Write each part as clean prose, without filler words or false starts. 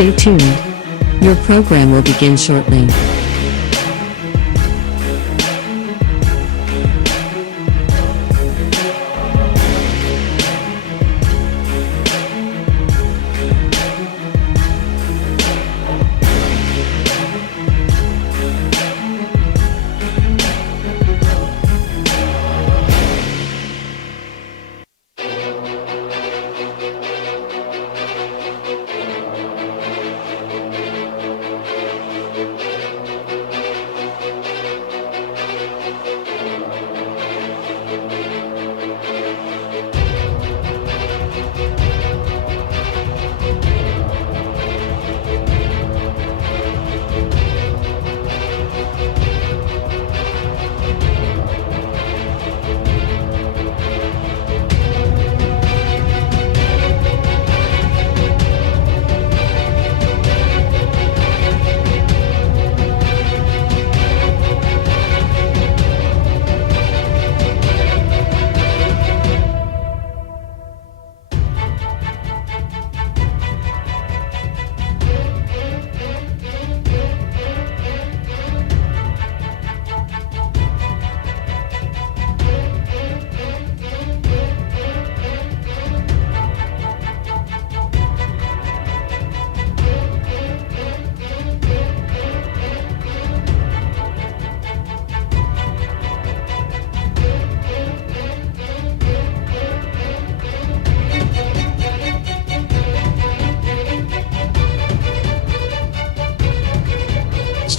Stay tuned. Your program will begin shortly.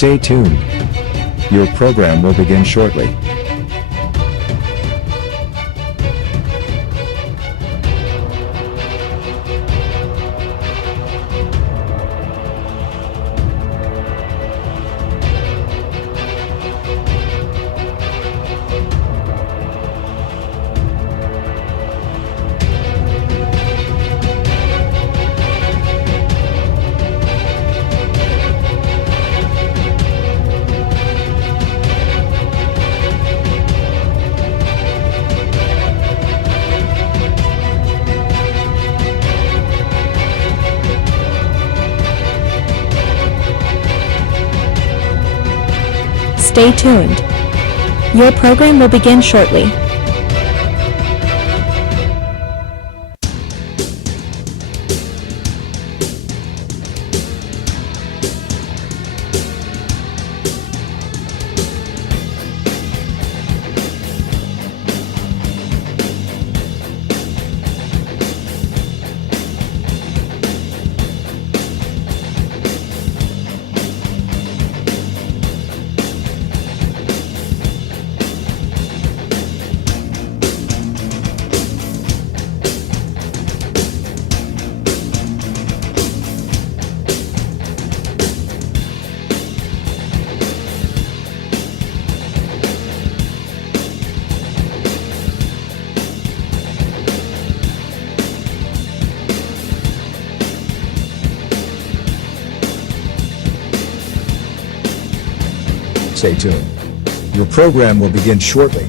Stay tuned. Your program will begin shortly. Stay tuned. Your program will begin shortly. Stay tuned. Your program will begin shortly.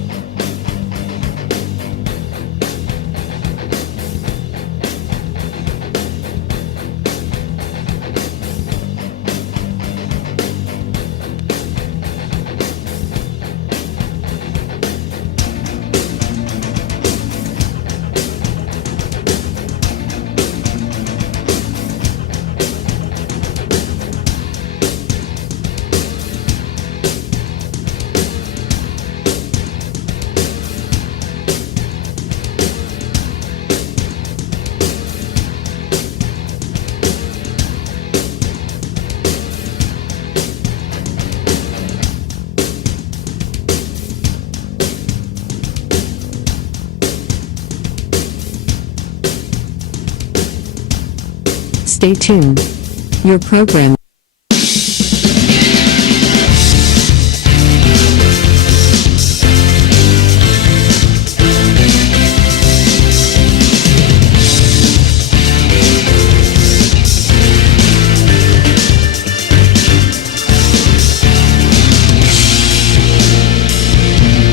Stay tuned. Your program.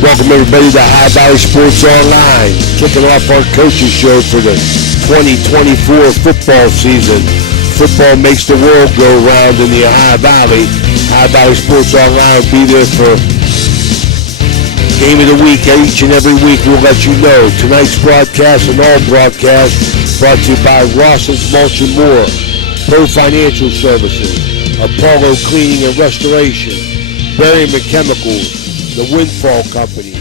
Welcome everybody to High Valley Sports Online, kicking off our coaches show for the 2024 football season. football makes the world go round in the Ohio Valley. Ohio Valley Sports Online will be there for Game of the Week. Each and every week we'll let you know. Tonight's broadcast and all broadcasts brought to you by Rawson's Mulch and More, Pro Financial Services, Apollo Cleaning and Restoration, Berryman Chemicals, The Windfall Company,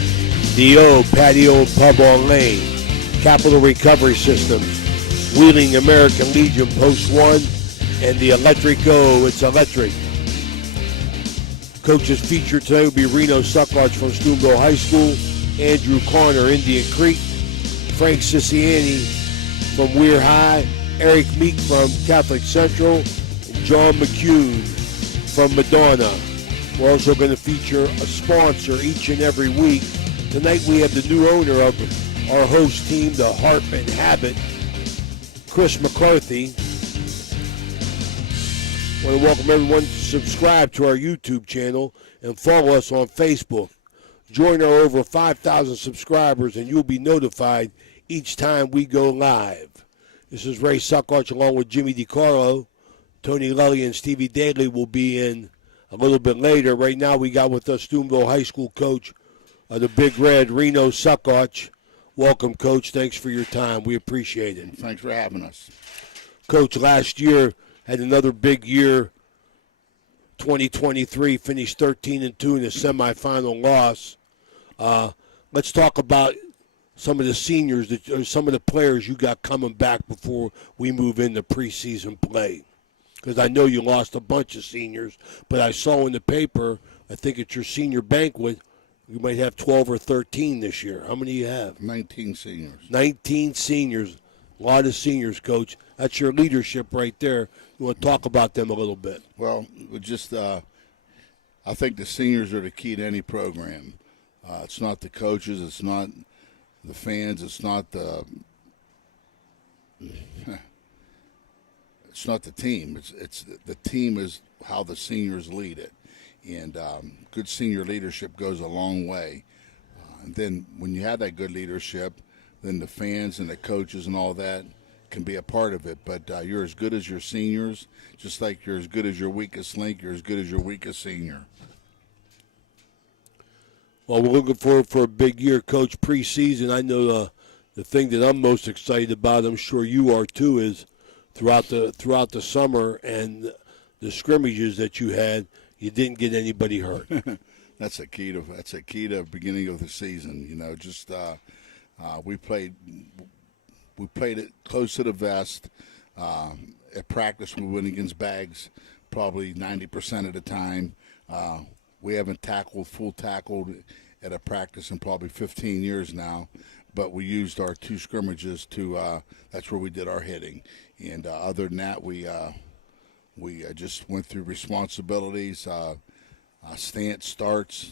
The O Patio and Pub on Lane, Capital Recovery Systems, Wheeling American Legion Post 1, and the Electric Go. It's electric. Coaches featured today will be Reno Saccoccia from Steubenville High School, Andrew Corner, Indian Creek, Frank Siciliani from Weir High, Eric Meek from Catholic Central, and John McCune from Madonna. We're also going to feature a sponsor each and every week. Tonight we have the new owner of our host team, the Hartman Habit, Chris McCarthy. I want to welcome everyone to subscribe to our YouTube channel and follow us on Facebook. Join our over 5,000 subscribers and you'll be notified each time we go live. This is Ray Saccoccia along with Jimmy DiCarlo. Tony Lully and Stevie Daly will be in a little bit later. Right now we got with us Steubenville High School coach of the Big Red, Reno Saccoccia. Welcome, Coach. Thanks for your time. We appreciate it. Thanks for having us. Coach, last year had another big year. 2023 finished 13-2 in a semifinal loss. Let's talk about some of the seniors, or some of the players you got coming back before we move into preseason play. Because I know you lost a bunch of seniors, but I saw in the paper, I think at your senior banquet, you might have 12 or 13 this year. How many do you have? 19 seniors. 19 seniors. A lot of seniors, Coach. That's your leadership right there. You want to talk about them a little bit? Well, I think the seniors are the key to any program. It's not the coaches. It's not the fans. It's not the it's not the team. It's the team is how the seniors lead it. And good senior leadership goes a long way. And then when you have that good leadership, then the fans and the coaches and all that can be a part of it. But you're as good as your seniors, just like you're as good as your weakest link, you're as good as your weakest senior. Well, we're looking forward for a big year, Coach. Preseason, I know the thing that I'm most excited about, I'm sure you are too, is throughout the summer and the scrimmages that you had, you didn't get anybody hurt. That's a key to beginning of the season. You know, just we played it close to the vest. At practice, we went against bags probably 90% of the time. We haven't full tackled at a practice in probably 15 years now, but we used our two scrimmages to. That's where we did our hitting, and other than that, we just went through responsibilities, stance, starts,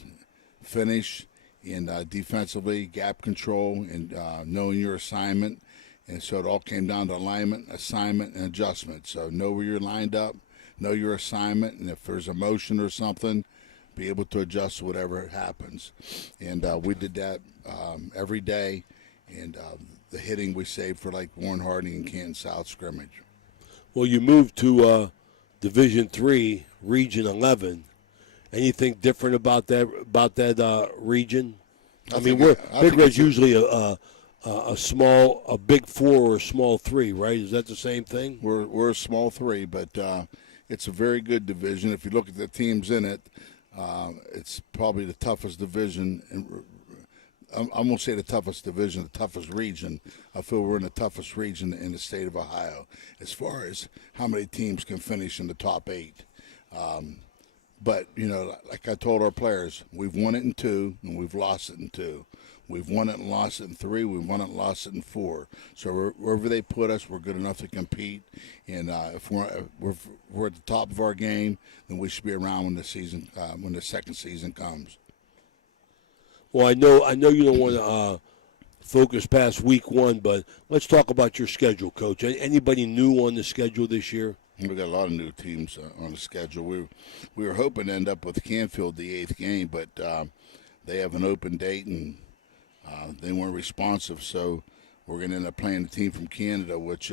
finish, and defensively, gap control, and knowing your assignment. And so it all came down to alignment, assignment, and adjustment. So know where you're lined up, know your assignment, and if there's a motion or something, be able to adjust whatever happens. And we did that every day. And the hitting we saved for like Warren Harding and Canton South scrimmage. Well, you moved to Division III, Region 11. Anything different about that region? I mean, Big Red's usually a big 4 or a small 3, right? Is that the same thing? We're a small 3, but it's a very good division. If you look at the teams in it, it's probably the toughest division. I won't say the toughest division, the toughest region. I feel we're in the toughest region in the state of Ohio as far as how many teams can finish in the top 8. But, you know, like I told our players, we've won it in 2 and we've lost it in 2. We've won it and lost it in 3. We've won it and lost it in 4. So wherever they put us, we're good enough to compete. And if we're at the top of our game, then we should be around when the second season comes. Well, I know you don't want to focus past week 1, but let's talk about your schedule, Coach. Anybody new on the schedule this year? We got a lot of new teams on the schedule. We were hoping to end up with Canfield the 8th game, but they have an open date and they weren't responsive. So we're going to end up playing a team from Canada, which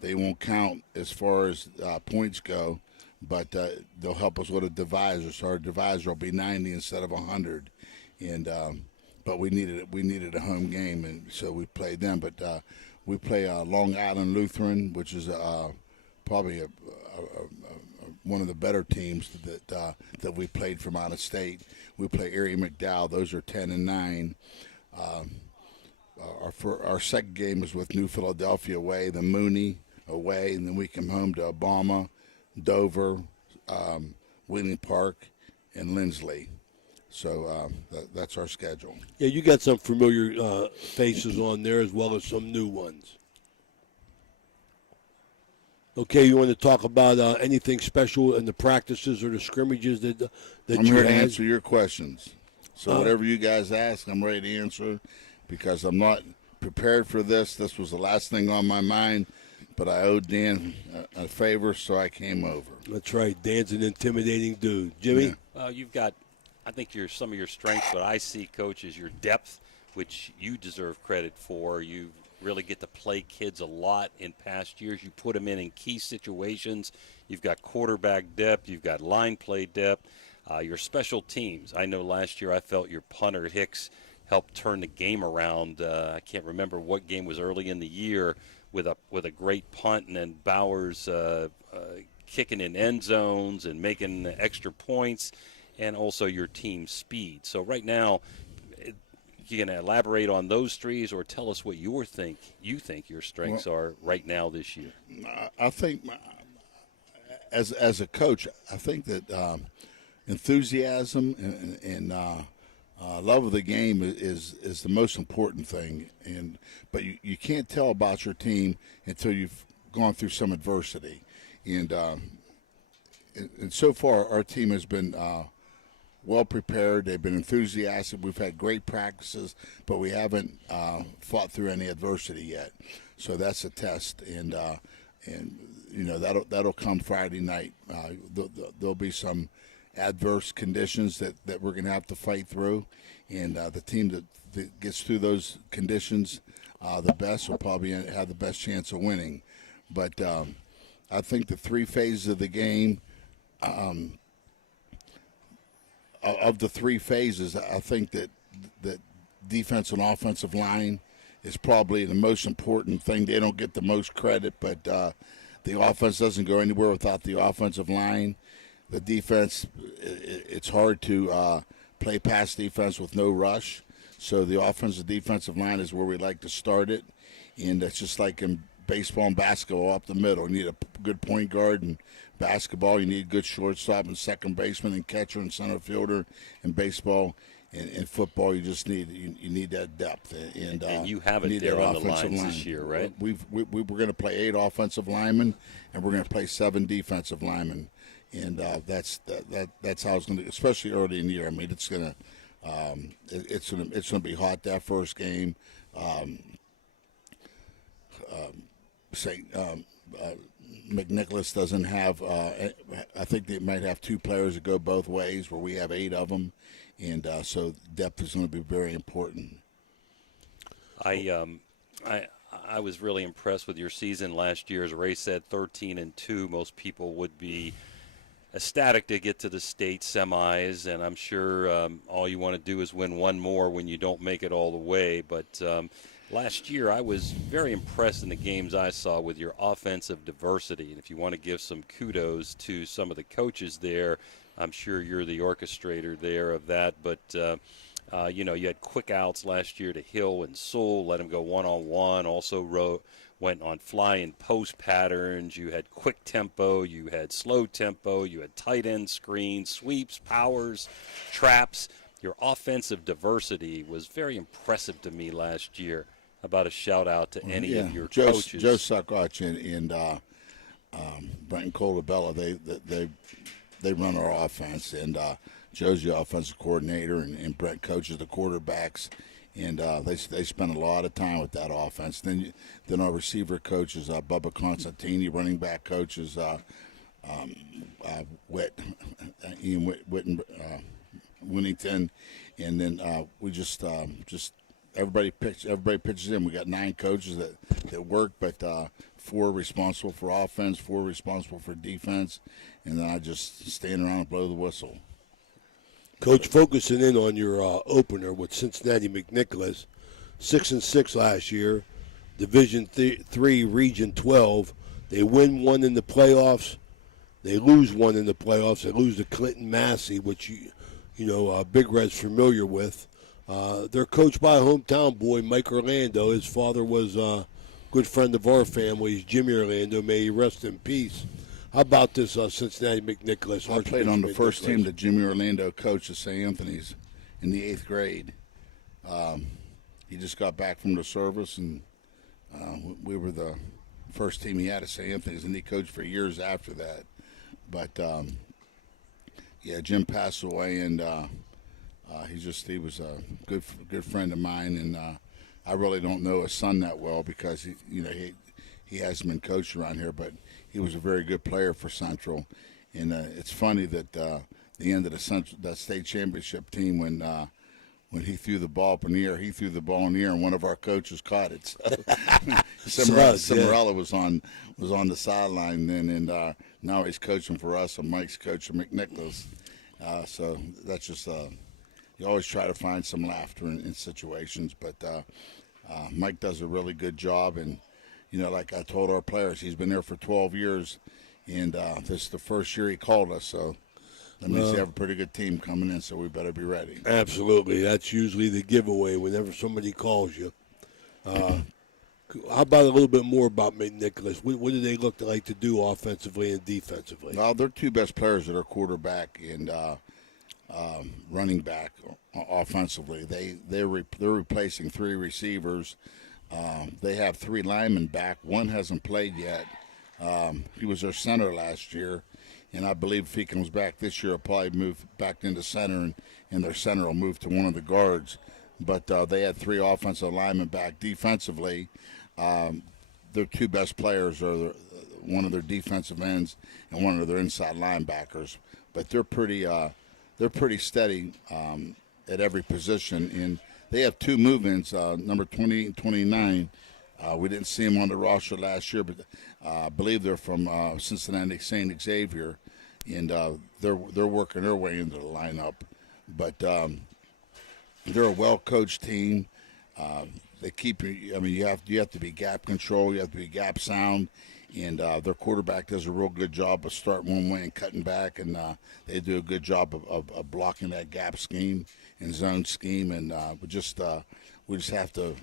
They won't count as far as points go, but they'll help us with a divisor. So our divisor will be 90 instead of 100, and but we needed a home game, and so we played them. But we play Long Island Lutheran, which is probably one of the better teams that we played from out of state. We play Erie McDowell; those are 10-9. Our second game is with New Philadelphia away, the Mooney away, and then we come home to Obama, Dover, Wheeling Park, and Lindsley. So that's our schedule. Yeah, you got some familiar faces on there as well as some new ones. Okay, you want to talk about anything special in the practices or the scrimmages that I'm you here to had? answer your questions. So whatever you guys ask, I'm ready to answer because I'm not prepared for this. This was the last thing on my mind, but I owed Dan a favor, so I came over. That's right. Dan's an intimidating dude. Jimmy? Yeah. You've got, I think, some of your strengths, but I see, Coach, is your depth, which you deserve credit for. You really get to play kids a lot in past years. You put them in key situations. You've got quarterback depth. You've got line play depth. Your special teams. I know last year I felt your punter, Hicks, helped turn the game around. I can't remember what game was early in the year with a great punt, and then Bowers kicking in end zones and making extra points, and also your team speed. So right now, you can elaborate on those threes, or tell us what you think your strengths are right now this year. I think, as a coach, I think that enthusiasm and love of the game is the most important thing. But you can't tell about your team until you've gone through some adversity. And so far, our team has been well prepared. They've been enthusiastic. We've had great practices, but we haven't fought through any adversity yet. So that's a test, and you know that'll come Friday night. There'll be some adverse conditions that we're going to have to fight through, and the team that gets through those conditions the best will probably have the best chance of winning. But I think the three phases of the game. Of the three phases, I think that defense and offensive line is probably the most important thing. They don't get the most credit, but the offense doesn't go anywhere without the offensive line. The defense, it's hard to play pass defense with no rush. So the offensive defensive line is where we like to start it, and it's just like in baseball and basketball up the middle. You need a good point guard, and basketball you need good shortstop and second baseman and catcher and center fielder. In baseball and football you just need that depth, and you have it there on the lines this year, right? We're going to play 8 offensive linemen, and we're going to play 7 defensive linemen, and that's how it's going to, especially early in the year. I mean, it's going to be hot that first game. McNicholas doesn't have. I think they might have 2 players that go both ways, where we have 8 of them, and so depth is going to be very important. I was really impressed with your season last year. As Ray said, 13-2. Most people would be ecstatic to get to the state semis, and I'm sure all you want to do is win one more when you don't make it all the way. But last year, I was very impressed in the games I saw with your offensive diversity. And if you want to give some kudos to some of the coaches there, I'm sure you're the orchestrator there of that. But, you had quick outs last year to Hill and Sewell, let them go one-on-one. Also went on fly and post patterns. You had quick tempo. You had slow tempo. You had tight end screens, sweeps, powers, traps. Your offensive diversity was very impressive to me last year. About a shout-out to any of your coaches. Joe Saccoccia and Brenton Colabella, they run our offense, and Joe's the offensive coordinator, and Brent coaches the quarterbacks, and they spend a lot of time with that offense. Then our receiver coaches, Bubba Constantini, running back coaches, Ian Winnington, and then we just everybody pitches in. We got 9 coaches that work, but 4 responsible for offense, 4 responsible for defense, and then I just stand around and blow the whistle. Coach, focusing in on your opener with Cincinnati McNicholas, 6-6 last year, Division 3, Region 12. They win one in the playoffs. They lose one in the playoffs. They lose to Clinton Massey, which Big Red's familiar with. They're coached by a hometown boy, Mike Orlando. His father was a good friend of our family's, Jimmy Orlando. May he rest in peace. How about this Cincinnati McNicholas? I played on the first team that Jimmy Orlando coached at St. Anthony's in the 8th grade. He just got back from the service, and we were the first team he had at St. Anthony's, and he coached for years after that. But, Jim passed away, and he was a good friend of mine, and I really don't know his son that well because he hasn't been coached around here, but he was a very good player for Central. And it's funny that the end of that state championship team, when he threw the ball up in the air, and one of our coaches caught it. So Cimarella was on the sideline then, and now he's coaching for us, and Mike's coaching McNicholas. So that's just you always try to find some laughter in situations, but Mike does a really good job, and like I told our players, he's been there for 12 years, and this is the first year he called us, so that means they have a pretty good team coming in, so we better be ready. Absolutely. That's usually the giveaway whenever somebody calls you. How about a little bit more about McNicholas? What do they look like to do offensively and defensively? Well, their 2 best players are quarterback and running back offensively. They're replacing 3 receivers. They have 3 linemen back. One hasn't played yet. He was their center last year, and I believe if he comes back this year, he'll probably move back into center, and their center will move to one of the guards. But they had 3 offensive linemen back. Defensively, their 2 best players are one of their defensive ends and one of their inside linebackers. But they're pretty steady at every position, and they have 2 move-ins, number 28 and 29. We didn't see them on the roster last year, but I believe they're from Cincinnati St. Xavier, and they're working their way into the lineup. But they're a well-coached team. They keep you. I mean, you have to be gap control. You have to be gap sound, and their quarterback does a real good job of starting one way and cutting back, and they do a good job of blocking that gap scheme and zone scheme. And we just have to.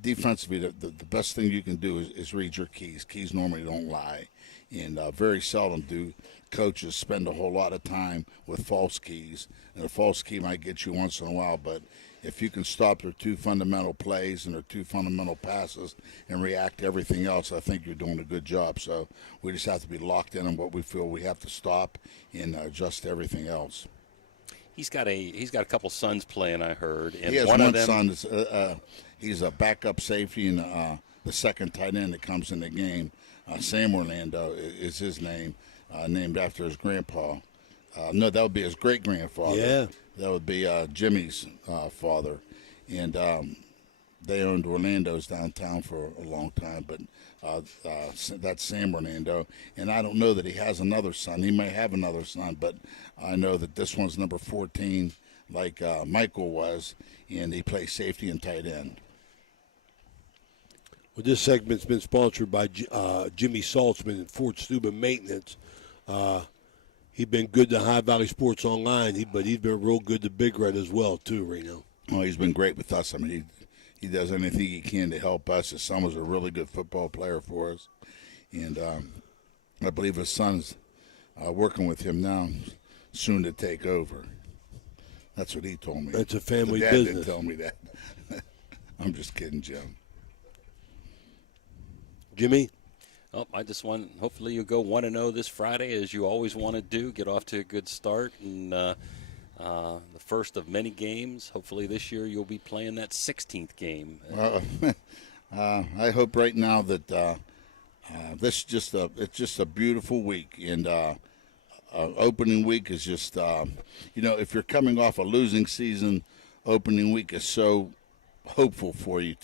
Defensively, the best thing you can do is read your keys. Keys normally don't lie, and very seldom do coaches spend a whole lot of time with false keys. And a false key might get you once in a while, but if you can stop their 2 fundamental plays and their 2 fundamental passes and react to everything else, I think you're doing a good job. So we just have to be locked in on what we feel we have to stop and adjust everything else. He's got a couple sons playing, I heard. And he has one one of them, son. He's a backup safety and the second tight end that comes in the game. Sam Orlando is his name, named after his grandpa. No, that would be his great-grandfather. Yeah. That would be Jimmy's father. And they owned Orlando's downtown for a long time, but that's Sam Orlando. And I don't know that he has another son. He may have another son, but I know that this one's number 14, like Michael was, and he plays safety and tight end. Well, this segment's been sponsored by Jimmy Saltzman and Fort Steuben Maintenance. He's been good to High Valley Sports Online, but he's been real good to Big Red as well, too, Reno. Well, he's been great with us. I mean, he does anything he can to help us. His son was a really good football player for us. And I believe his son's working with him now, soon to take over. That's what he told me. That's a family Dad business. didn't tell me that. I'm just kidding, Jim. Jimmy? Oh, I just want. Hopefully, you go 1-0 this Friday, as you always want to do. Get off to a good start, and the first of many games. Hopefully, this year you'll be playing that 16th game. I hope right now that it's just a beautiful week, and opening week is just if you're coming off a losing season, opening week is so hopeful for you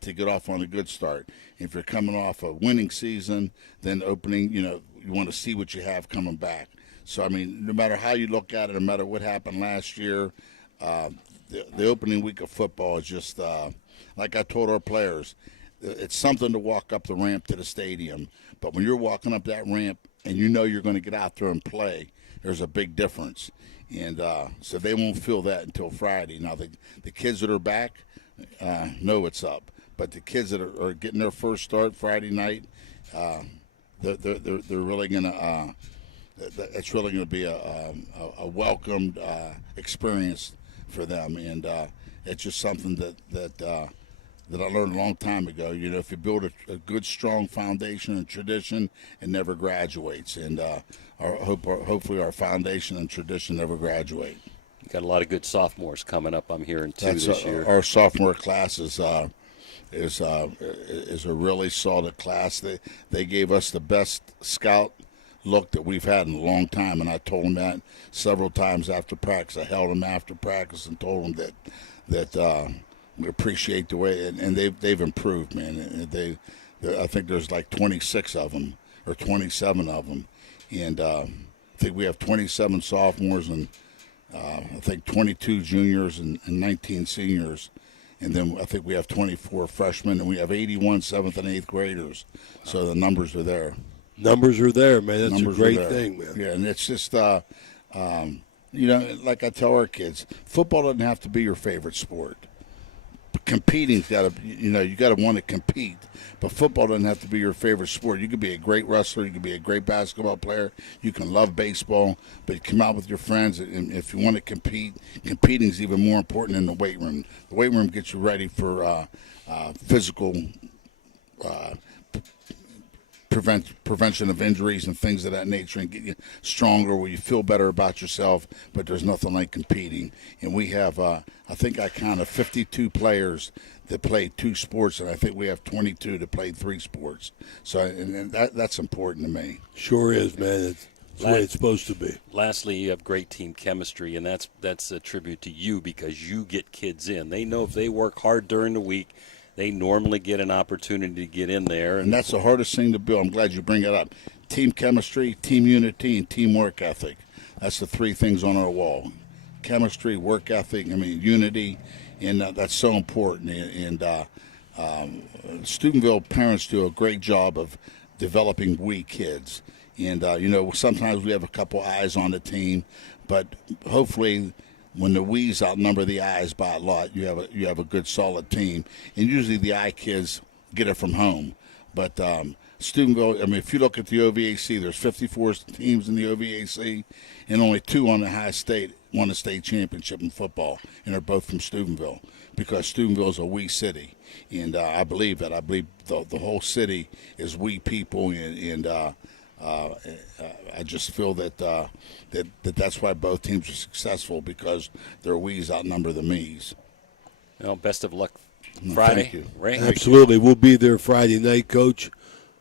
to get off on a good start. If you're coming off a winning season, then opening, you want to see what you have coming back. So, I mean, no matter how you look at it, no matter what happened last year, the opening week of football is just, like I told our players, it's something to walk up the ramp to the stadium. But when you're walking up that ramp and you know you're going to get out there and play, there's a big difference. And so they won't feel that until Friday. Now, the kids that are back know what's up. But the kids that are getting their first start Friday night, they're really going to it's really going to be a welcomed experience for them. And it's just something that I learned a long time ago. If you build a good, strong foundation and tradition, it never graduates. And hopefully our foundation and tradition never graduate. You got a lot of good sophomores coming up, I'm hearing, too, this year. Our sophomore class is a really solid class. They gave us the best scout look that we've had in a long time, and I told them that several times after practice. I held them after practice and told them that we appreciate the way, and they've improved, man. And I think there's like 26 of them or 27 of them, and I think we have 27 sophomores and I think 22 juniors and 19 seniors. And then I think we have 24 freshmen, and we have 81 7th and 8th graders. So the numbers are there. Numbers are there, man. That's a great thing, man. Yeah, and it's just, like I tell our kids, football doesn't have to be your favorite sport. Competing's got to, you got to want to compete. But football doesn't have to be your favorite sport. You could be a great wrestler. You could be a great basketball player. You can love baseball. But you come out with your friends, and if you want to compete, competing is even more important in the weight room. The weight room gets you ready for physical prevention of injuries and things of that nature, and get you stronger where you feel better about yourself. But there's nothing like competing. And we have, I think I counted 52 players that played 2 sports, and I think we have 22 that played 3 sports. So and that's important to me. Sure is, man. It's the way it's supposed to be. Lastly, you have great team chemistry, and that's a tribute to you because you get kids in. They know if they work hard during the week, they normally get an opportunity to get in there. And that's the hardest thing to build. I'm glad you bring it up. Team chemistry, team unity, and team work ethic. That's the 3 things on our wall. Chemistry, work ethic, unity, and that's so important. And Steubenville parents do a great job of developing we kids. And, sometimes we have a couple eyes on the team, but hopefully when the we's outnumber the I's by a lot, you have a good, solid team. And usually the I kids get it from home. But Steubenville, if you look at the OVAC, there's 54 teams in the OVAC, and only 2 on the high state won a state championship in football, and they're both from Steubenville, because Steubenville is a we city. And I believe that. I believe the whole city is we people, and I just feel that that's why both teams are successful, because their we's outnumber the me's. Well, best of luck Friday. Thank you. Ray? Absolutely. We'll be there Friday night, Coach,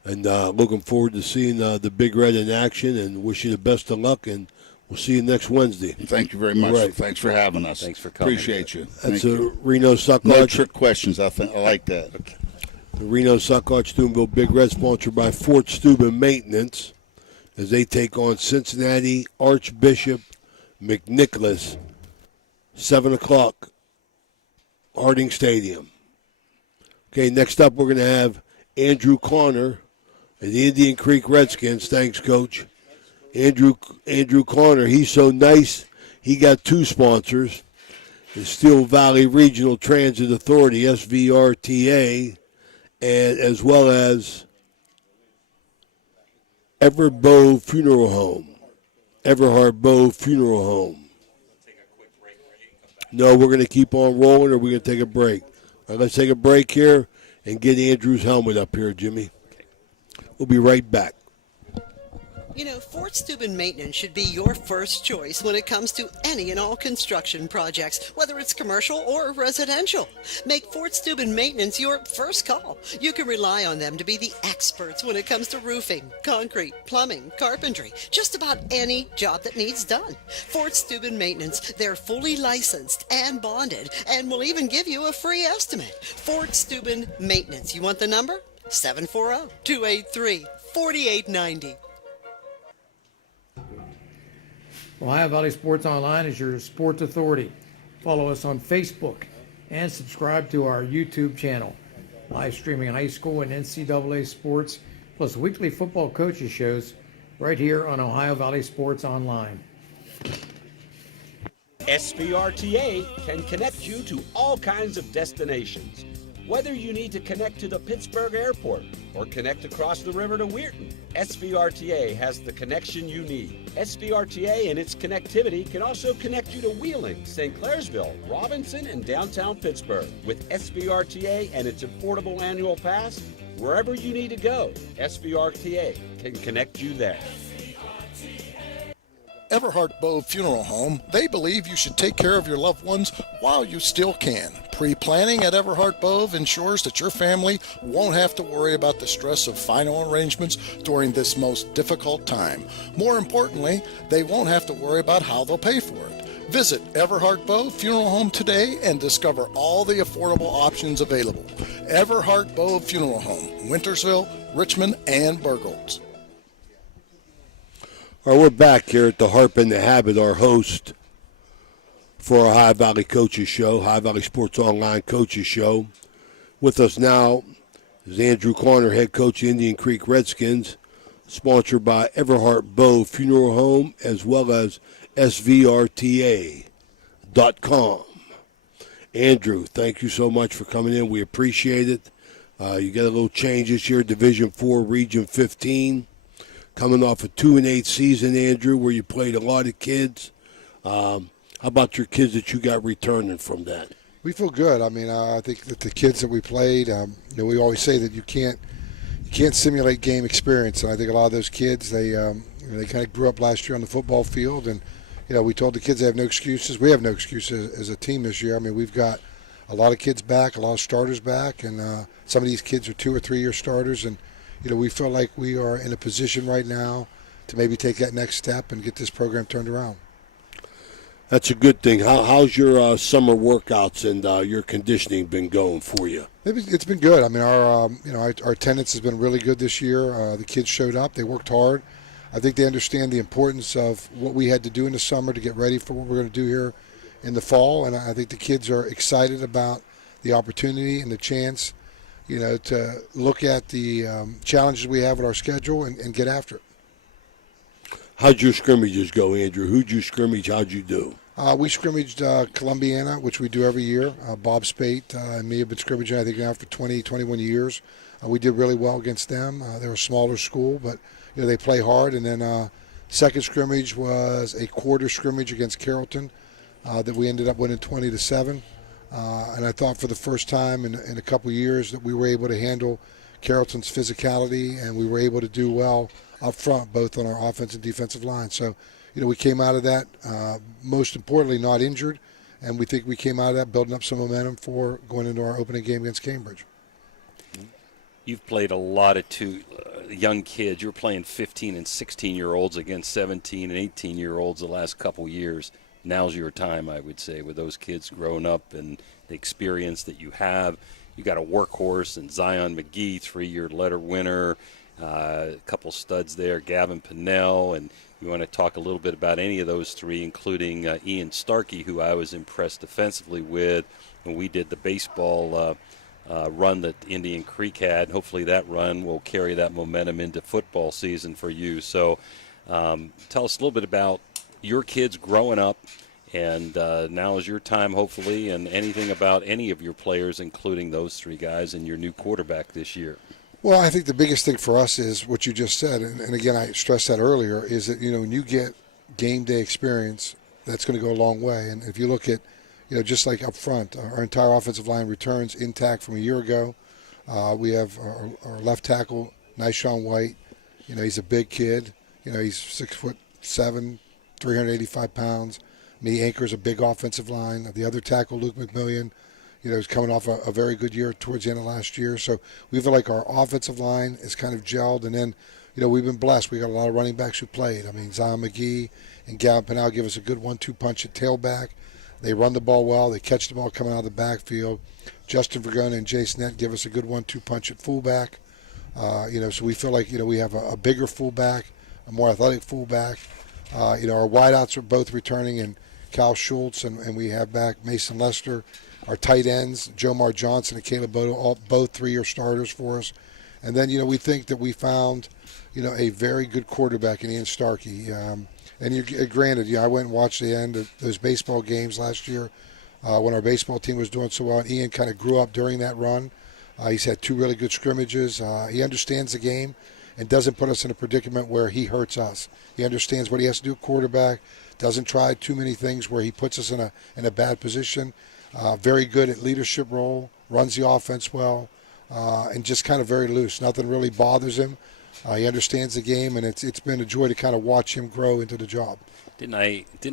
and looking forward to seeing the Big Red in action, and wish you the best of luck, and we'll see you next Wednesday. Thank you very much. Right. Thanks for having us. Thanks for coming. Appreciate you. That's Thank you. Reno Saccoccia. No trick questions. I like that. Okay. The Reno Saccoccia Steubenville Big Red, sponsored by Fort Steuben Maintenance, as they take on Cincinnati Archbishop McNicholas, 7 o'clock, Harding Stadium. Okay, next up we're going to have Andrew Connor and the Indian Creek Redskins. Thanks, Coach. Andrew Connor, he's so nice, he got 2 sponsors. The Steel Valley Regional Transit Authority, SVRTA, and as well as Everhard Funeral Home. No, we're going to keep on rolling, or we're going to take a break. All right, let's take a break here and get Andrew's helmet up here, Jimmy. We'll be right back. You know, Fort Steuben Maintenance should be your first choice when it comes to any and all construction projects, whether it's commercial or residential. Make Fort Steuben Maintenance your first call. You can rely on them to be the experts when it comes to roofing, concrete, plumbing, carpentry, just about any job that needs done. Fort Steuben Maintenance, they're fully licensed and bonded and will even give you a free estimate. Fort Steuben Maintenance. You want the number? 740-283-4890. Ohio Valley Sports Online is your sports authority. Follow us on Facebook and subscribe to our YouTube channel. Live streaming high school and NCAA sports, plus weekly football coaches shows right here on Ohio Valley Sports Online. SVRTA can connect you to all kinds of destinations. Whether you need to connect to the Pittsburgh Airport or connect across the river to Weirton, SVRTA has the connection you need. SVRTA and its connectivity can also connect you to Wheeling, St. Clairsville, Robinson, and downtown Pittsburgh. With SVRTA and its affordable annual pass, wherever you need to go, SVRTA can connect you there. Everhart Bove Funeral Home, they believe you should take care of your loved ones while you still can. Pre-planning at Everhart Bove ensures that your family won't have to worry about the stress of final arrangements during this most difficult time. More importantly, they won't have to worry about how they'll pay for it. Visit Everhart Bove Funeral Home today and discover all the affordable options available. Everhart Bove Funeral Home, Wintersville, Richmond, and Burgolds. All right, we're back here at the Harp and the Habit, our host for our High Valley Coaches Show, High Valley Sports Online Coaches Show. With us now is Andrew Corner, head coach of Indian Creek Redskins, sponsored by Everhart Bove Funeral Home as well as SVRTA.com. Andrew, thank you so much for coming in. We appreciate it. You got a little change this year, Division 4, Region 15. Coming off a 2-8 season, Andrew, where you played a lot of kids. How about your kids that you got returning from that? We feel good. I mean, I think that the kids that we played, we always say that you can't simulate game experience, and I think a lot of those kids they kind of grew up last year on the football field, and we told the kids they have no excuses. We have no excuses as a team this year. I mean, we've got a lot of kids back, a lot of starters back, and some of these kids are 2 or 3 year starters, and we feel like we are in a position right now to maybe take that next step and get this program turned around. That's a good thing. How's your summer workouts and your conditioning been going for you? It's been good. I mean, our attendance has been really good this year. The kids showed up. They worked hard. I think they understand the importance of what we had to do in the summer to get ready for what we're going to do here in the fall. And I think the kids are excited about the opportunity and the chance, to look at the challenges we have with our schedule and get after it. How'd your scrimmages go, Andrew? Who'd you scrimmage? How'd you do? We scrimmaged Columbiana, which we do every year. Bob Spate and me have been scrimmaging, I think, now for 20, 21 years. We did really well against them. They're a smaller school, but they play hard. And then second scrimmage was a quarter scrimmage against Carrollton that we ended up winning 20-7. And I thought for the first time in a couple of years that we were able to handle Carrollton's physicality, and we were able to do well up front, both on our offense and defensive line. So, we came out of that, most importantly, not injured, and we think we came out of that building up some momentum for going into our opening game against Cambridge. You've played a lot of young kids. You're playing 15 and 16-year-olds against 17 and 18-year-olds the last couple years. Now's your time, I would say, with those kids growing up and the experience that you have. You got a workhorse and Zion McGee, 3-year letter winner, a couple studs there, Gavin Pinnell, and you want to talk a little bit about any of those three, including Ian Starkey, who I was impressed defensively with when we did the baseball run that Indian Creek had. Hopefully that run will carry that momentum into football season for you. So tell us a little bit about your kids growing up, and now is your time, hopefully, and anything about any of your players, including those three guys and your new quarterback this year. Well, I think the biggest thing for us is what you just said, and again, I stressed that earlier, is that, when you get game day experience, that's going to go a long way. And if you look at, just like up front, our entire offensive line returns intact from a year ago. We have our left tackle, Nyshawn White. He's a big kid. He's 6'7", 385 pounds. Me anchors a big offensive line. The other tackle, Luke McMillian, is coming off a very good year towards the end of last year. So we feel like our offensive line is kind of gelled. And then, we've been blessed. We got a lot of running backs who played. I mean, Zion McGee and Gavin Pinal give us a good 1-2 punch at tailback. They run the ball well. They catch the ball coming out of the backfield. Justin Vergona and Jason Nett give us a good 1-2 punch at fullback. So we feel like, we have a bigger fullback, a more athletic fullback. Our wideouts are both returning, and Cal Schultz, and we have back Mason Lester. Our tight ends, Jomar Johnson and Caleb Bodo, both 3-year starters for us. And then, we think that we found, a very good quarterback in Ian Starkey. Granted, I went and watched the end of those baseball games last year when our baseball team was doing so well. And Ian kind of grew up during that run. He's had 2 really good scrimmages. He understands the game and doesn't put us in a predicament where he hurts us. He understands what he has to do at quarterback, doesn't try too many things where he puts us in a bad position. Very good at leadership role, runs the offense well, and just kind of very loose. Nothing really bothers him. He understands the game, and it's been a joy to kind of watch him grow into the job. Didn't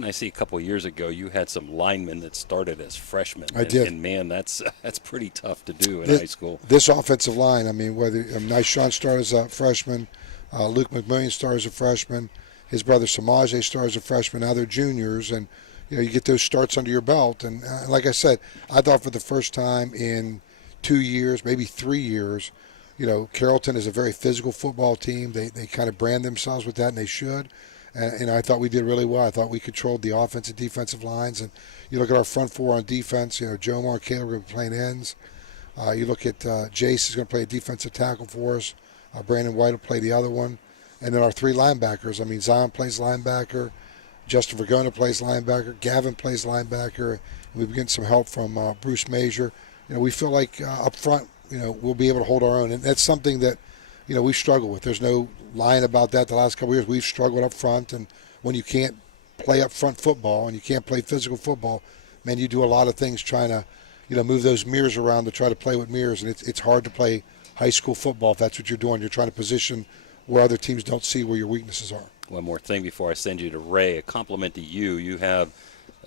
I see a couple of years ago you had some linemen that started as freshmen? I did. And man, that's pretty tough to do in high school. This offensive line, I mean, whether Nyshawn started as a freshman, Luke McMillian started as a freshman, his brother Samaje started as a freshman. Now they're juniors, and you get those starts under your belt. And like I said, I thought for the first time in 2 years, maybe 3 years, Carrollton is a very physical football team. They kind of brand themselves with that, and they should. And I thought we did really well. I thought we controlled the offensive, defensive lines. And you look at our front four on defense, Jomar and Caleb are going to be playing ends. You look at Jace is going to play a defensive tackle for us. Brandon White will play the other one. And then our 3 linebackers. I mean, Zion plays linebacker. Justin Vergona plays linebacker. Gavin plays linebacker. And we've been getting some help from Bruce Major. We feel like up front, we'll be able to hold our own. And that's something that, we struggle with. There's no lying about that the last couple of years. We've struggled up front. And when you can't play up front football and you can't play physical football, man, you do a lot of things trying to, move those mirrors around to try to play with mirrors. And it's hard to play high school football if that's what you're doing. You're trying to position where other teams don't see where your weaknesses are. One more thing before I send you to Ray, a compliment to you. You have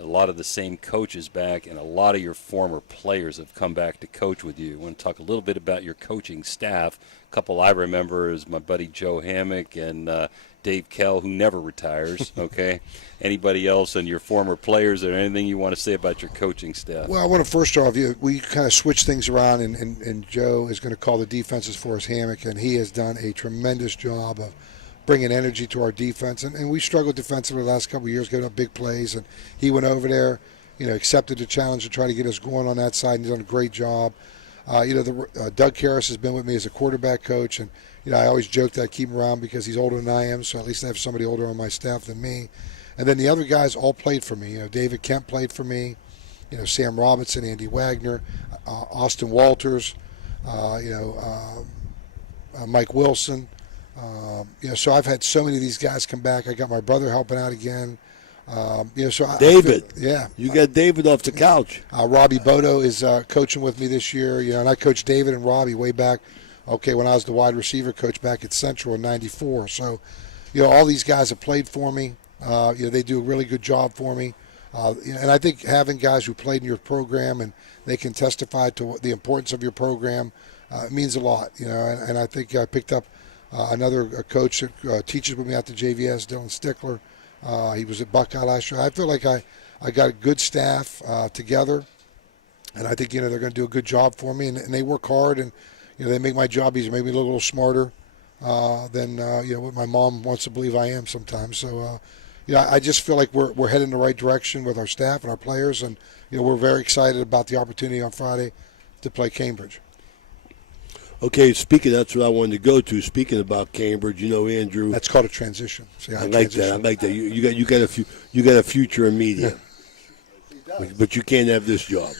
a lot of the same coaches back, and a lot of your former players have come back to coach with you. I want to talk a little bit about your coaching staff. A couple I remember is my buddy Joe Hammock and Dave Kell, who never retires, okay? Anybody else and your former players, or anything you want to say about your coaching staff? Well, I want to first off, we kind of switch things around, and Joe is going to call the defenses for us, Hammock, and he has done a tremendous job of bringing energy to our defense. And we struggled defensively the last couple of years, giving up big plays. And he went over there, accepted the challenge to try to get us going on that side, and he's done a great job. Doug Karras has been with me as a quarterback coach, and I always joke that I keep him around because he's older than I am, so at least I have somebody older on my staff than me. And then the other guys all played for me. David Kemp played for me. Sam Robinson, Andy Wagner, Austin Walters, Mike Wilson. So I've had so many of these guys come back. I got my brother helping out again. David. Yeah. You got David off the couch. Robbie Bodo is coaching with me this year. And I coached David and Robbie way back, when I was the wide receiver coach back at Central in '94. So, all these guys have played for me. They do a really good job for me. And I think having guys who played in your program and they can testify to the importance of your program means a lot. And I think I picked up another coach that teaches with me at the JVS, Dylan Stickler. He was at Buckeye last year. I feel like I got a good staff together, and I think they're going to do a good job for me. And they work hard, and they make my job easier, maybe a little smarter than what my mom wants to believe I am sometimes. So I just feel like we're heading in the right direction with our staff and our players, and we're very excited about the opportunity on Friday to play Cambridge. Okay, that's what I wanted to go to. Speaking about Cambridge, Andrew. That's called a transition. See, I like that. You got a future in media, but you can't have this job.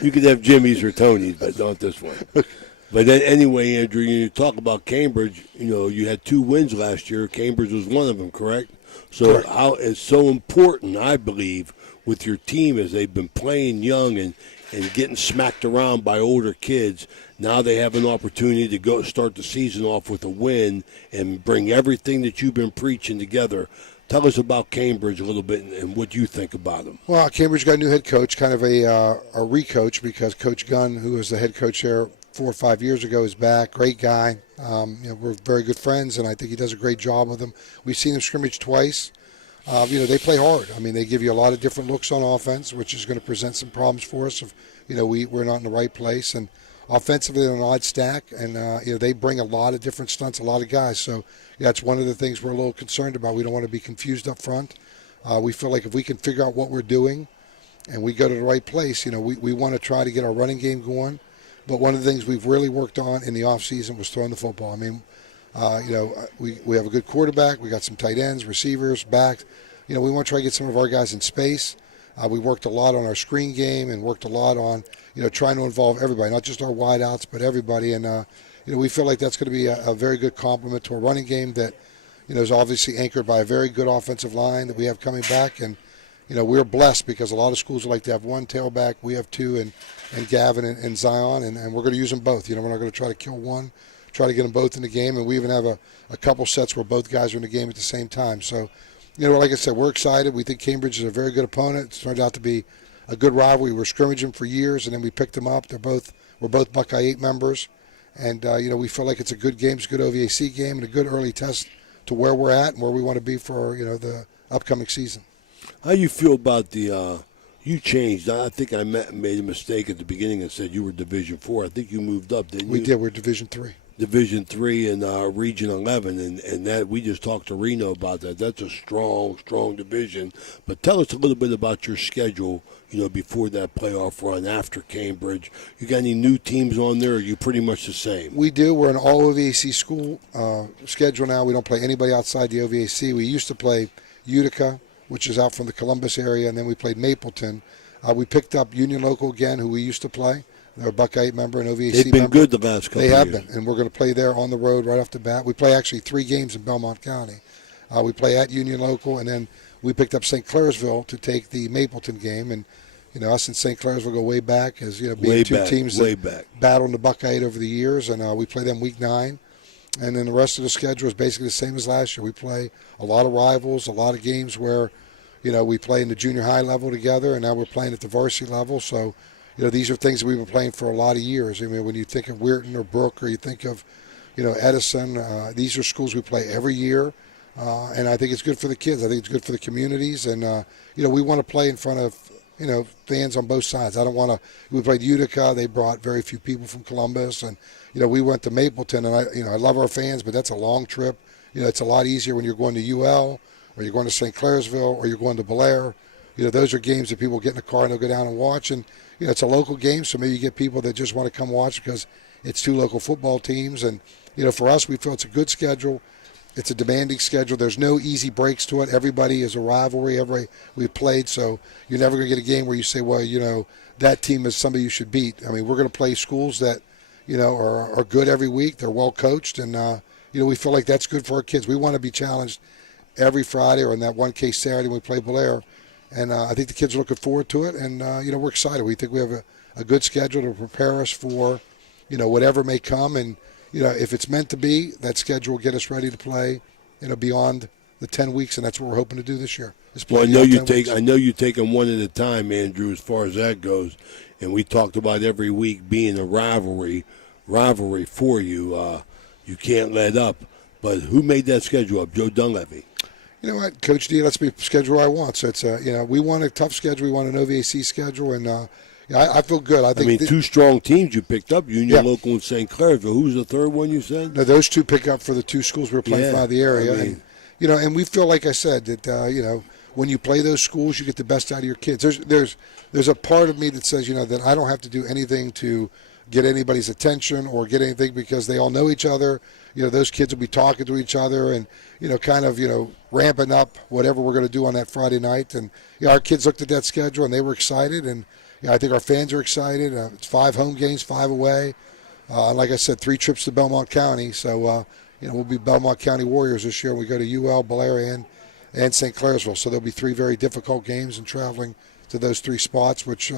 You can have Jimmy's or Tony's, but not this one. But then anyway, Andrew, you talk about Cambridge. You had 2 wins last year. Cambridge was one of them, correct? So it's so important, I believe, with your team as they've been playing young and getting smacked around by older kids. Now they have an opportunity to go start the season off with a win and bring everything that you've been preaching together. Tell us about Cambridge a little bit and what you think about them. Well, Cambridge got a new head coach, kind of a re-coach, because Coach Gunn, who was the head coach there 4 or 5 years ago, is back. Great guy. We're very good friends, and I think he does a great job with them. We've seen him scrimmage twice. They play hard. I mean, they give you a lot of different looks on offense, which is going to present some problems for us if, we're not in the right place. And offensively, they're an odd stack, and, they bring a lot of different stunts, a lot of guys. So that's one of the things we're a little concerned about. We don't want to be confused up front. We feel like if we can figure out what we're doing and we go to the right place, we want to try to get our running game going. But one of the things we've really worked on in the offseason was throwing the football. I mean, we have a good quarterback. We got some tight ends, receivers, backs. We want to try to get some of our guys in space. We worked a lot on our screen game and worked a lot on, trying to involve everybody, not just our wideouts, but everybody. And, we feel like that's going to be a very good complement to a running game that, is obviously anchored by a very good offensive line that we have coming back. And, we're blessed because a lot of schools like to have one tailback. We have two, and Gavin and Zion, and we're going to use them both. We're not going to try to kill one, try to get them both in the game. And we even have a couple sets where both guys are in the game at the same time. So, like I said, we're excited. We think Cambridge is a very good opponent. It turned out to be a good rivalry. We were scrimmaging for years, and then we picked them up. We're both Buckeye 8 members. And, we feel like it's a good game. It's a good OVAC game and a good early test to where we're at and where we want to be for, the upcoming season. How you feel about the you changed? I think I made a mistake at the beginning and said you were Division 4. I think you moved up, didn't you? We did. We're Division 3. Division 3 and Region 11, and that we just talked to Reno about that. That's a strong division. But tell us a little bit about your schedule, before that playoff run after Cambridge. You got any new teams on there, or are you pretty much the same? We do. We're an all OVAC school schedule now. We don't play anybody outside the OVAC. We used to play Utica, which is out from the Columbus area, and then we played Mapleton. We picked up Union Local again, who we used to play. They're a Buckeye 8 member and OVAC They've been member. good the last couple of years. They have been, and we're going to play there on the road right off the bat. We play actually 3 games in Belmont County. We play at Union Local, and then we picked up St. Clairsville to take the Mapleton game. And, us and St. Clairsville go way back as, being two teams that battled in the Buckeye 8 over the years, and we play them week 9. And then the rest of the schedule is basically the same as last year. We play a lot of rivals, a lot of games where, we play in the junior high level together, and now we're playing at the varsity level. So, these are things that we've been playing for a lot of years. I mean, when you think of Weirton or Brook, or you think of, Edison, these are schools we play every year. And I think it's good for the kids. I think it's good for the communities. And, we want to play in front of, fans on both sides. I don't want to – we played Utica. They brought very few people from Columbus. And, we went to Mapleton. And, I love our fans, but that's a long trip. It's a lot easier when you're going to UL or you're going to St. Clairsville or you're going to Blair. Those are games that people get in the car and they'll go down and watch. And, it's a local game, so maybe you get people that just want to come watch because it's 2 local football teams. And, for us, we feel it's a good schedule. It's a demanding schedule. There's no easy breaks to it. Everybody is a rivalry. Everybody we've played, so you're never going to get a game where you say, well, that team is somebody you should beat. I mean, we're going to play schools that, are good every week. They're well coached, and, we feel like that's good for our kids. We want to be challenged every Friday or in that one case Saturday when we play Blair. And I think the kids are looking forward to it, and, we're excited. We think we have a good schedule to prepare us for, whatever may come. And, if it's meant to be, that schedule will get us ready to play, beyond the 10 weeks, and that's what we're hoping to do this year. Well, I know you take them one at a time, Andrew, as far as that goes. And we talked about every week being a rivalry for you. You can't let up. But who made that schedule up? Joe Dunleavy. You know what, Coach D lets me schedule what I want. So it's we want a tough schedule. We want an OVAC schedule, and I feel good. I think 2 strong teams you picked up: Union Local and St. Clairsville. Who's the third one you said? No, those 2 pick up for the 2 schools we're playing from out of the area, and and we feel like I said that when you play those schools, you get the best out of your kids. There's a part of me that says that I don't have to do anything to get anybody's attention or get anything because they all know each other. Those kids will be talking to each other and, ramping up whatever we're going to do on that Friday night. And our kids looked at that schedule and they were excited. And I think our fans are excited. It's 5 home games, 5 away. Like I said, 3 trips to Belmont County. So, we'll be Belmont County Warriors this year. We go to UL, Blair, and St. Clairsville. So there'll be 3 very difficult games and traveling to those 3 spots, which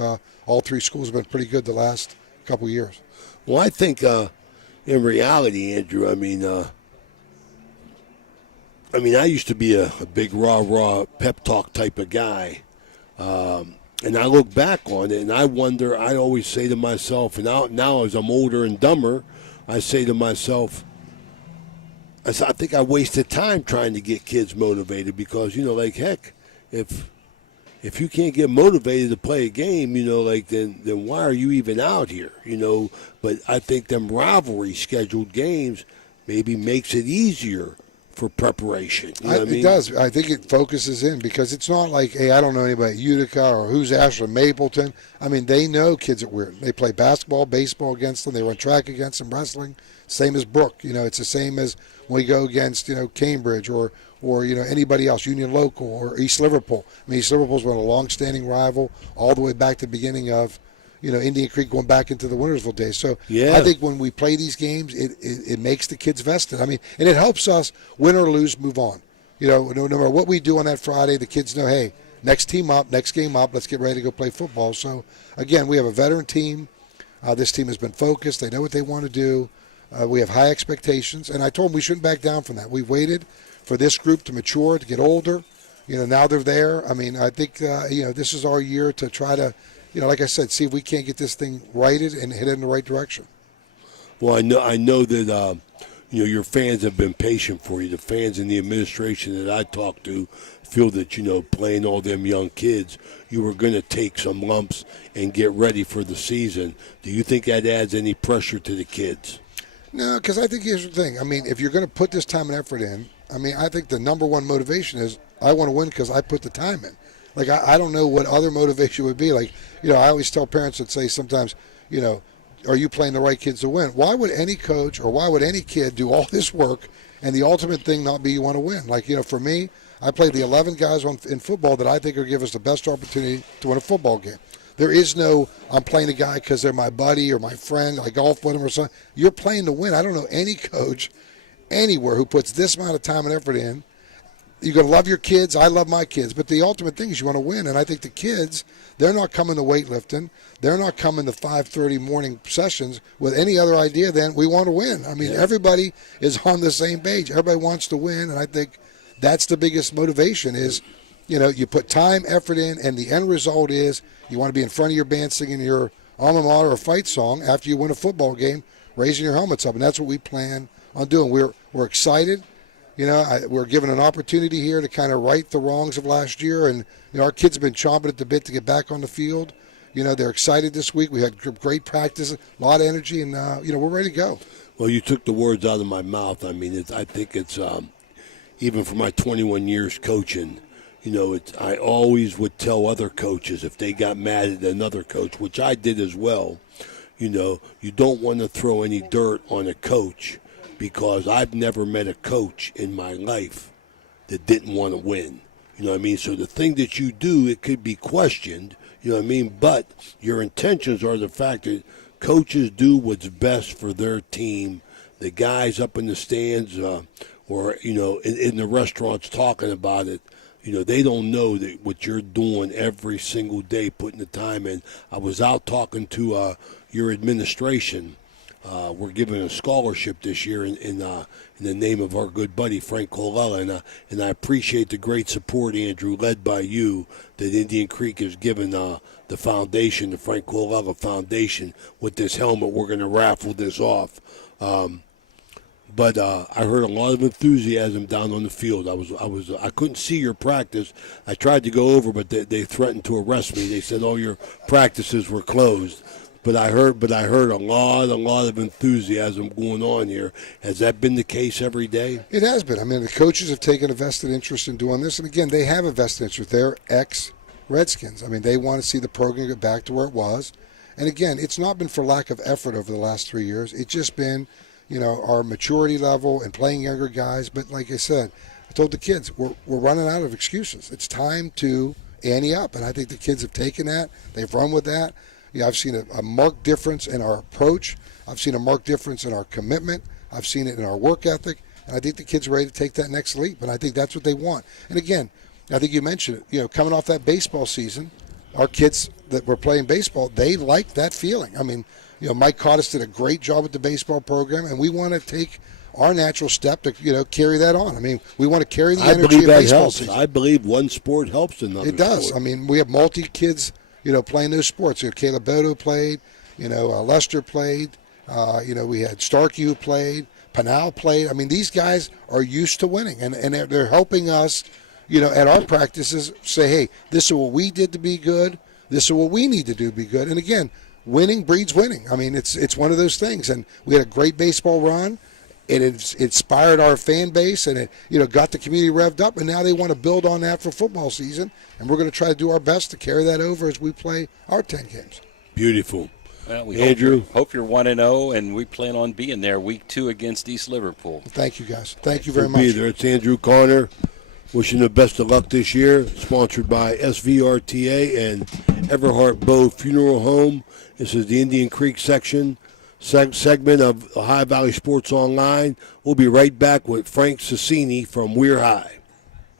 all 3 schools have been pretty good the last couple of years. Well, I think in reality, Andrew, I used to be a big rah-rah pep talk type of guy. And I look back on it, and I wonder, I always say to myself, and now as I'm older and dumber, I say to myself, I think I wasted time trying to get kids motivated because, heck, if you can't get motivated to play a game, then why are you even out here, But I think them rivalry scheduled games maybe makes it easier for preparation. You know what I mean? It does. I think it focuses in because it's not like, hey, I don't know anybody at Utica or who's Ashland Mapleton. They know kids at Weirton. They play basketball, baseball against them. They run track against them, wrestling. Same as Brook. It's the same as when we go against, Cambridge or anybody else, Union Local or East Liverpool. East Liverpool's been a long-standing rival all the way back to the beginning of, Indian Creek going back into the Wintersville days. So yeah. I think when we play these games, it makes the kids vested. And it helps us, win or lose, move on. No matter what we do on that Friday, the kids know, hey, next team up, next game up, let's get ready to go play football. So, again, we have a veteran team. This team has been focused. They know what they want to do. We have high expectations. And I told them we shouldn't back down from that. We've waited for this group to mature, to get older. Now they're there. I think, this is our year to try to, like I said, see if we can't get this thing righted and head in the right direction. Well, I know that your fans have been patient for you. The fans and the administration that I talk to feel that playing all them young kids, you were going to take some lumps and get ready for the season. Do you think that adds any pressure to the kids? No, because I think here's the thing. If you're going to put this time and effort in, I think the number one motivation is I want to win because I put the time in. I don't know what other motivation would be. I always tell parents that say sometimes, are you playing the right kids to win? Why would any coach or why would any kid do all this work and the ultimate thing not be you want to win? For me, I play the 11 guys in football that I think will give us the best opportunity to win a football game. There is no, I'm playing a guy because they're my buddy or my friend, I golf with them or something. You're playing to win. I don't know any coach anywhere who puts this amount of time and effort in. You're going to love your kids. I love my kids. But the ultimate thing is you want to win. And I think the kids, they're not coming to weightlifting. They're not coming to 5:30 morning sessions with any other idea than we want to win. Everybody is on the same page. Everybody wants to win. And I think that's the biggest motivation is, you put time, effort in, and the end result is you want to be in front of your band singing your alma mater or fight song after you win a football game, raising your helmets up. And that's what we plan on doing. We're excited. We're given an opportunity here to kind of right the wrongs of last year. And, our kids have been chomping at the bit to get back on the field. They're excited this week. We had great practice, a lot of energy, and, we're ready to go. Well, you took the words out of my mouth. I think it's, even for my 21 years coaching, I always would tell other coaches if they got mad at another coach, which I did as well, you don't want to throw any dirt on a coach because I've never met a coach in my life that didn't want to win. So the thing that you do, it could be questioned, but your intentions are the fact that coaches do what's best for their team. The guys up in the stands or, in the restaurants talking about it, they don't know that what you're doing every single day, putting the time in. I was out talking to your administration. We're giving a scholarship this year in the name of our good buddy Frank Colella, and I appreciate the great support, Andrew, led by you, that Indian Creek has given the foundation, the Frank Colella Foundation, with this helmet. We're going to raffle this off. But I heard a lot of enthusiasm down on the field. I couldn't see your practice. I tried to go over, but they threatened to arrest me. They said all your practices were closed. But I heard a lot of enthusiasm going on here. Has that been the case every day? It has been. The coaches have taken a vested interest in doing this, and again, they have a vested interest. They're ex-Redskins. They want to see the program get back to where it was. And again, it's not been for lack of effort over the last 3 years. It's just been, our maturity level and playing younger guys. But like I said, I told the kids, we're running out of excuses. It's time to ante up, and I think the kids have taken that. They've run with that. I've seen a marked difference in our approach. I've seen a marked difference in our commitment. I've seen it in our work ethic. And I think the kids are ready to take that next leap, and I think that's what they want. And again, I think you mentioned it, coming off that baseball season, our kids that were playing baseball, they like that feeling. I mean, Mike Cottis did a great job with the baseball program, and we want to take our natural step to, carry that on. I mean, we want to carry the energy of baseball season. I believe one sport helps another. It does. Sport. I mean, we have multi-kids, playing those sports. Caleb Bodo played, Lester played, we had Starkey who played, Pinal played. I mean, these guys are used to winning, and they're helping us, at our practices say, hey, this is what we did to be good. This is what we need to do to be good. And again, winning breeds winning. I mean, it's one of those things. And we had a great baseball run. It inspired our fan base, and it got the community revved up. And now they want to build on that for football season. And we're going to try to do our best to carry that over as we play our 10 games. Beautiful. Well, we Andrew, hope you're 1-0, and we plan on being there week 2 against East Liverpool. Thank you, guys. Thank you very much. Be there. It's Andrew Connor. Wishing the best of luck this year. Sponsored by SVRTA and Everhart Bow Funeral Home. This is the Indian Creek segment of Ohio Valley Sports Online. We'll be right back with Frank Saccini from Weir High.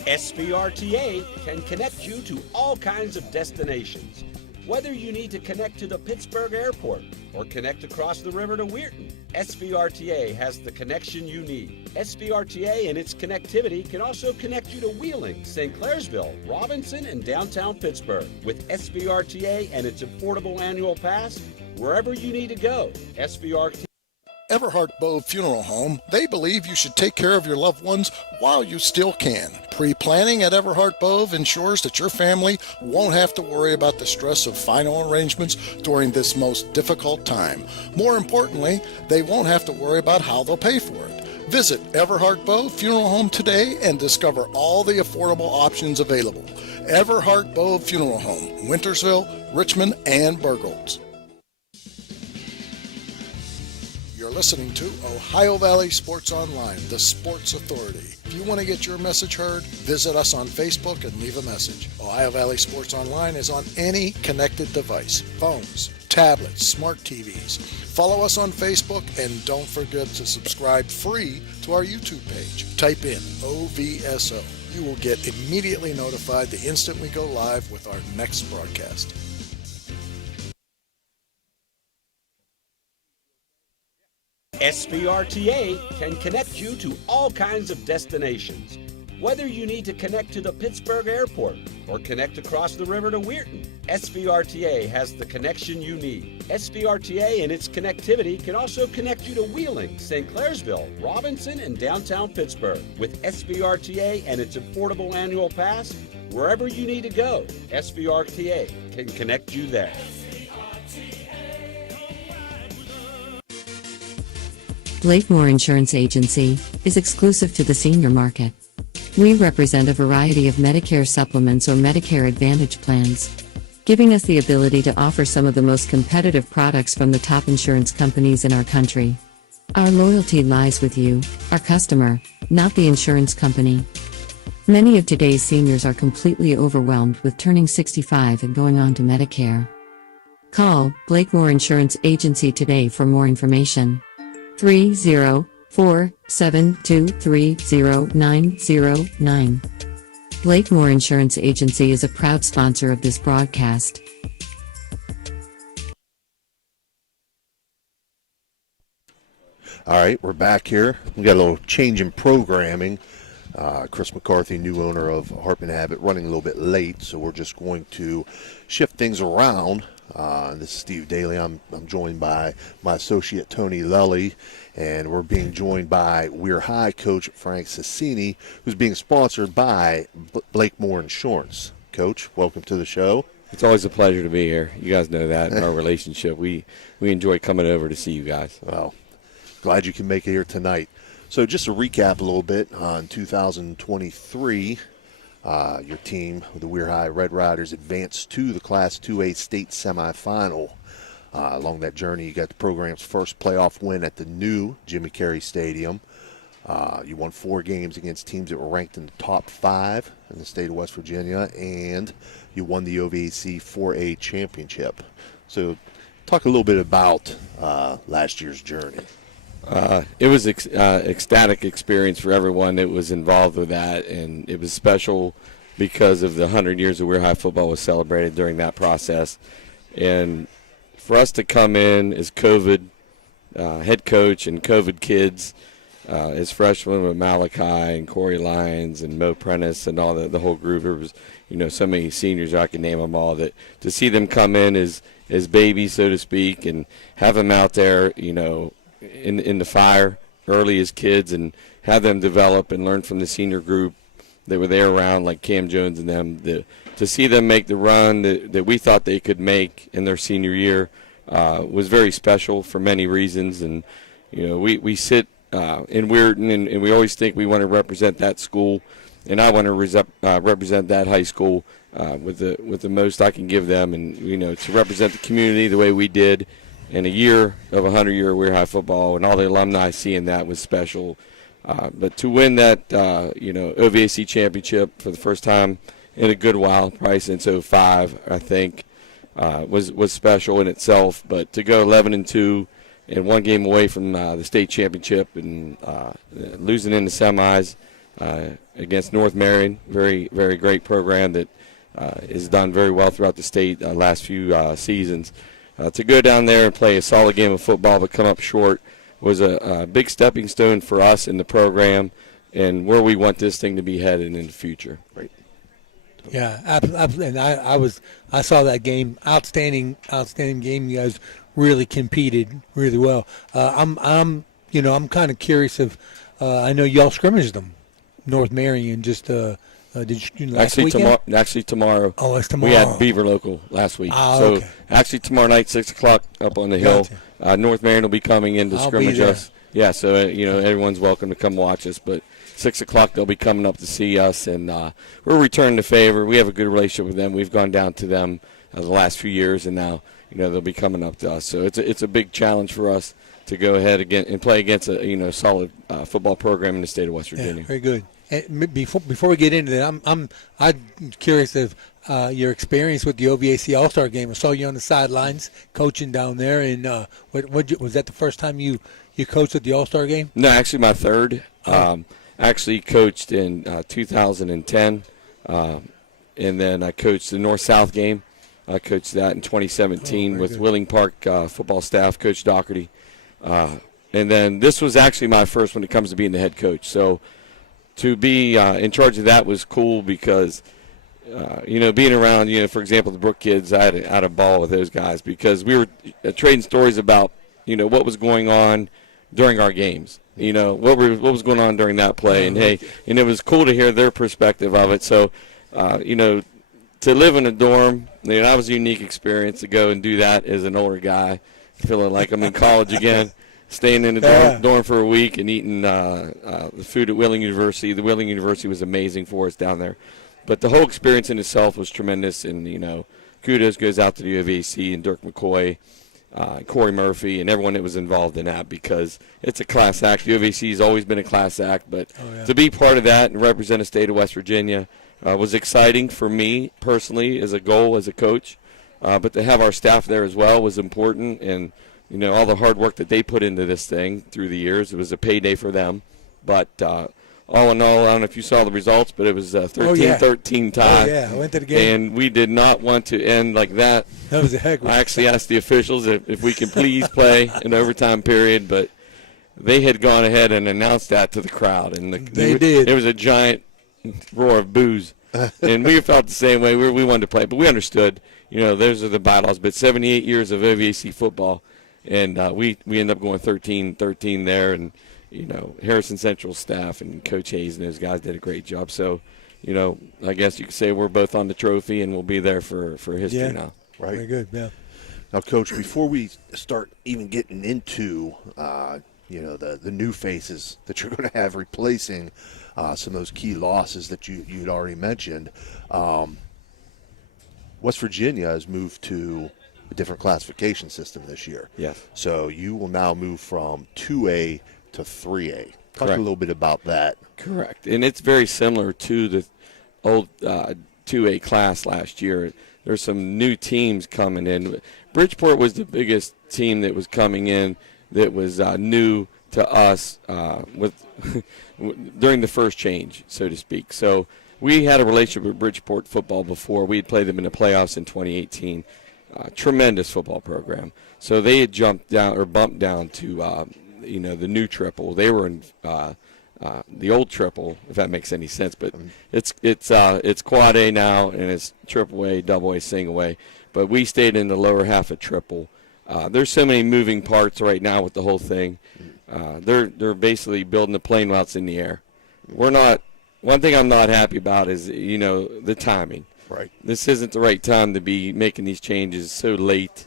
SVRTA can connect you to all kinds of destinations. Whether you need to connect to the Pittsburgh Airport or connect across the river to Weirton, SVRTA has the connection you need. SVRTA and its connectivity can also connect you to Wheeling, St. Clairsville, Robinson, and downtown Pittsburgh. With SVRTA and its affordable annual pass, wherever you need to go, SVRTA. Everhart Bow Funeral Home, they believe you should take care of your loved ones while you still can. Pre-planning at Everhart Bow ensures that your family won't have to worry about the stress of final arrangements during this most difficult time. More importantly, they won't have to worry about how they'll pay for it. Visit Everhart Bow Funeral Home today and discover all the affordable options available. Everhart Bow Funeral Home, Wintersville, Richmond, and Burgolds. You're listening to Ohio Valley Sports Online, the sports authority. If you want to get your message heard, visit us on Facebook and leave a message. Ohio Valley Sports Online is on any connected device, phones, tablets, smart TVs. Follow us on Facebook and don't forget to subscribe free to our YouTube page. Type in OVSO. You will get immediately notified the instant we go live with our next broadcast. SVRTA can connect you to all kinds of destinations. Whether you need to connect to the Pittsburgh Airport or connect across the river to Weirton, SVRTA has the connection you need. SVRTA and its connectivity can also connect you to Wheeling, St. Clairsville, Robinson, and downtown Pittsburgh. With SVRTA and its affordable annual pass, wherever you need to go, SVRTA can connect you there. Blakemore Insurance Agency is exclusive to the senior market. We represent a variety of Medicare supplements or Medicare Advantage plans, giving us the ability to offer some of the most competitive products from the top insurance companies in our country. Our loyalty lies with you, our customer, not the insurance company. Many of today's seniors are completely overwhelmed with turning 65 and going on to Medicare. Call Blakemore Insurance Agency today for more information. 304-723-0909. Blakemore Insurance Agency is a proud sponsor of this broadcast. All right, we're back here. We got a little change in programming. Chris McCarthy, new owner of Harp and Habit, running a little bit late, so we're just going to shift things around. This is Steve Daly. I'm joined by my associate Tony Lully, and we're being joined by Weir High coach Frank Saccini, who's being sponsored by Blakemore Insurance. Coach, welcome to the show. It's always a pleasure to be here. You guys know that in our relationship. We enjoy coming over to see you guys. Well, glad you can make it here tonight. So just to recap a little bit, on 2023, your team, the Weir High Red Riders, advanced to the Class 2A state semifinal. Along that journey, you got the program's first playoff win at the new Jimmy Carey Stadium. You won 4 games against teams that were ranked in the top 5 in the state of West Virginia, and you won the OVAC 4A championship. So talk a little bit about last year's journey. It was ecstatic experience for everyone that was involved with that, and it was special because of the 100 years of Weir High football was celebrated during that process. And for us to come in as COVID head coach and COVID kids, as freshmen with Malachi and Corey Lyons and Mo Prentice and all the whole group, there was so many seniors, I can name them all, that to see them come in as babies, so to speak, and have them out there, in the fire early as kids, and have them develop and learn from the senior group that were there around, like Cam Jones and them. To see them make the run that we thought they could make in their senior year was very special for many reasons. And we sit in Weirton, and we always think we want to represent that school, and I want to represent that high school with the most I can give them, and to represent the community the way we did. In a year of 100-year Weir High football, and all the alumni seeing that was special. But to win that, OVAC championship for the first time in a good while, probably since 2005, I think, was special in itself. But to go 11-2 and one game away from the state championship and losing in the semis against North Marion, very, very great program that has done very well throughout the state last few seasons. To go down there and play a solid game of football but come up short was a big stepping stone for us in the program and where we want this thing to be headed in the future. Right. Yeah, absolutely. And I saw that game, outstanding game. You guys really competed really well. I'm kind of curious if I know y'all scrimmaged them, North Marion, just did you last weekend? Actually tomorrow. Oh, it's tomorrow. We had Beaver Local last week. Okay. Actually tomorrow night, 6 o'clock up on the hill. North Marion will be coming in to scrimmage us. Yeah, so everyone's welcome to come watch us. But 6 o'clock they'll be coming up to see us, and we're returning the favor. We have a good relationship with them. We've gone down to them the last few years, and now they'll be coming up to us. So it's a big challenge for us to go ahead again and play against a solid football program in the state of West Virginia. Yeah, very good. And before we get into that, I'm curious of your experience with the OVAC All-Star Game. I saw you on the sidelines coaching down there, and was that the first time you coached at the All-Star Game? No, actually my third. Actually coached in 2010, and then I coached the North-South game. I coached that in 2017 with Willing Park football staff, Coach Doherty. And then this was actually my first when it comes to being the head coach. So to be in charge of that was cool because, being around, for example, the Brook kids, I had a ball with those guys because we were trading stories about, what was going on during our games. What was going on during that play. And, and it was cool to hear their perspective of it. So, to live in a dorm, that was a unique experience to go and do that as an older guy, feeling like I'm in college again. Staying in the dorm for a week and eating the food at Wheeling University. The Wheeling University was amazing for us down there. But the whole experience in itself was tremendous. And, kudos goes out to the OVAC and Dirk McCoy, Corey Murphy, and everyone that was involved in that because it's a class act. The OVAC has always been a class act. But to be part of that and represent the state of West Virginia was exciting for me personally as a goal as a coach. But to have our staff there as well was important. And all the hard work that they put into this thing through the years, it was a payday for them. But all in all, I don't know if you saw the results, but it was a 13-13 tie. Oh, yeah, I went to the game. And we did not want to end like that. That was a heck of a I actually asked the officials if we could please play an overtime period, but they had gone ahead and announced that to the crowd. And they did. It was a giant roar of boos. And we felt the same way. We wanted to play, but we understood, those are the bylaws. But 78 years of OVAC football. And we ended up going 13-13 there, and Harrison Central staff and Coach Hayes and those guys did a great job. So, I guess you could say we're both on the trophy, and we'll be there for history now. Right. Very good. Yeah. Now, Coach, before we start even getting into the new faces that you're going to have replacing some of those key losses that you'd already mentioned, West Virginia has moved to a different classification system this year. Yes. So you will now move from 2A to 3A. Talk a little bit about that. Correct. And it's very similar to the old 2A class last year. There's some new teams coming in. Bridgeport was the biggest team that was coming in that was new to us with during the first change, so to speak. So we had a relationship with Bridgeport football before. We had played them in the playoffs in 2018. Tremendous football program. So they had jumped down or bumped down to the new triple. They were in the old triple, if that makes any sense. But it's quad A now, and it's triple A, double A, single A. But we stayed in the lower half of triple. There's so many moving parts right now with the whole thing. They're basically building the plane while it's in the air. We're not. One thing I'm not happy about is the timing. Right. This isn't the right time to be making these changes so late.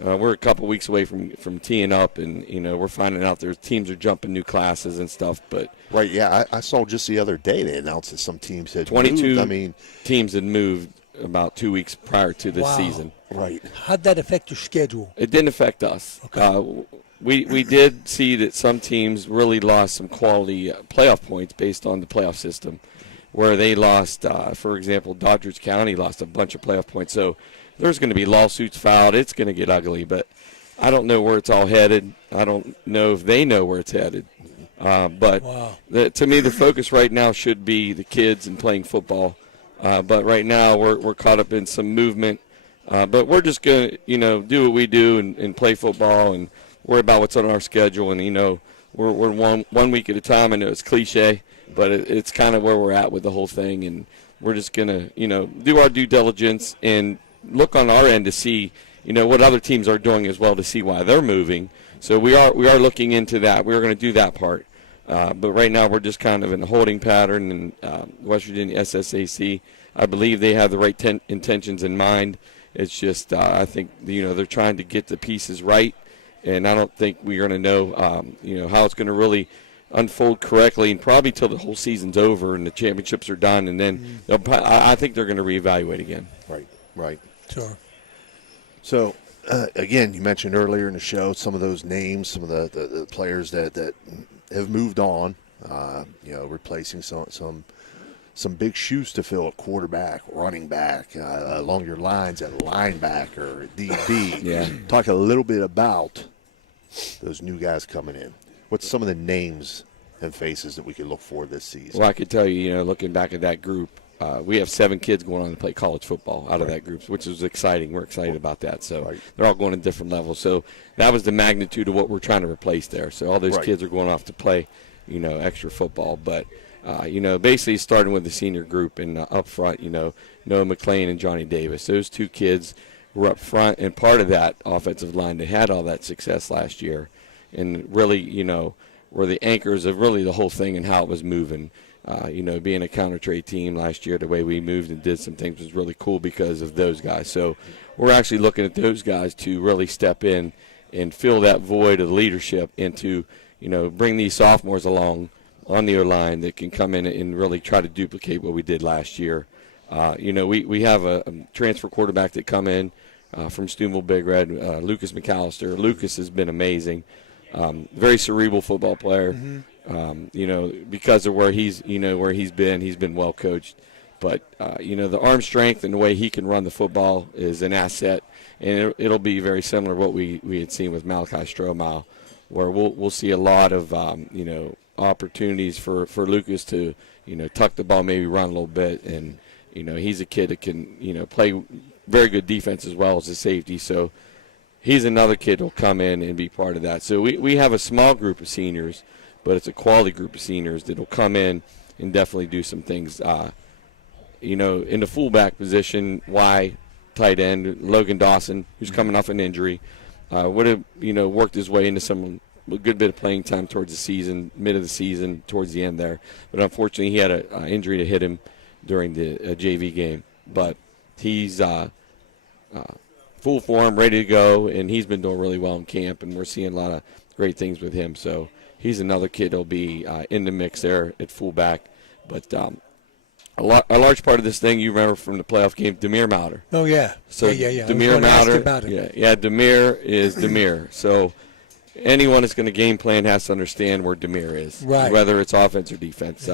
We're a couple weeks away from teeing up, and we're finding out there's teams are jumping new classes and stuff. But right, yeah, I saw just the other day they announced that some teams had 22 moved. teams had moved about 2 weeks prior to this season. Right. How'd that affect your schedule? It didn't affect us. Okay. We did see that some teams really lost some quality playoff points based on the playoff system, where they lost, for example, Doddridge County lost a bunch of playoff points. So there's going to be lawsuits filed. It's going to get ugly, but I don't know where it's all headed. I don't know if they know where it's headed. But to me, the focus right now should be the kids and playing football. But right now we're caught up in some movement. But we're just going to, do what we do and play football and worry about what's on our schedule. And, we're one week at a time. I know it's cliche, but it's kind of where we're at with the whole thing. And we're just going to, do our due diligence and look on our end to see, what other teams are doing as well to see why they're moving. So we are looking into that. We're going to do that part. But right now we're just kind of in a holding pattern. And West Virginia SSAC, I believe they have the right intentions in mind. It's just I think, they're trying to get the pieces right. And I don't think we're going to know, how it's going to really unfold correctly, and probably till the whole season's over and the championships are done, and then I think they're going to reevaluate again. Right. Sure. So, again, you mentioned earlier in the show some of those names, some of the players that have moved on, replacing some big shoes to fill at quarterback, running back, along your lines at linebacker, DB. Yeah. Talk a little bit about those new guys coming in. What's some of the names and faces that we can look for this season? Well, I could tell you, looking back at that group, we have 7 kids going on to play college football out of that group, which is exciting. We're excited about that. So they're all going to different levels. So that was the magnitude of what we're trying to replace there. So all those kids are going off to play, extra football. But, basically starting with the senior group and up front, Noah McLean and Johnny Davis. Those 2 kids were up front, and part of that offensive line that had all that success last year and really, were the anchors of really the whole thing and how it was moving. Being a counter-trade team last year, the way we moved and did some things was really cool because of those guys. So we're actually looking at those guys to really step in and fill that void of leadership and to, bring these sophomores along on the O-line that can come in and really try to duplicate what we did last year. We have a transfer quarterback that come in from Steubenville Big Red, Lucas McAllister. Lucas has been amazing. Very cerebral football player. Because of where he's been well coached. But, the arm strength and the way he can run the football is an asset. And it'll be very similar to what we had seen with Malachi Strohmile, where we'll see a lot of, opportunities for Lucas to, tuck the ball, maybe run a little bit. And, he's a kid that can, play very good defense as well as a safety. So he's another kid who'll come in and be part of that. So we have a small group of seniors, but it's a quality group of seniors that will come in and definitely do some things. In the fullback position, tight end, Logan Dawson, who's coming off an injury, would have, worked his way into a good bit of playing time towards the season, mid of the season, towards the end there. But unfortunately, he had an injury to hit him during the JV game. But he's full form, ready to go, and he's been doing really well in camp, and we're seeing a lot of great things with him. So he's another kid that'll be in the mix there at fullback. But a large part of this thing, you remember from the playoff game, Demir Mauder. Oh, yeah. So yeah. Demir Mauder. Demir is Demir. So anyone that's going to game plan has to understand where Demir is, whether it's offense or defense.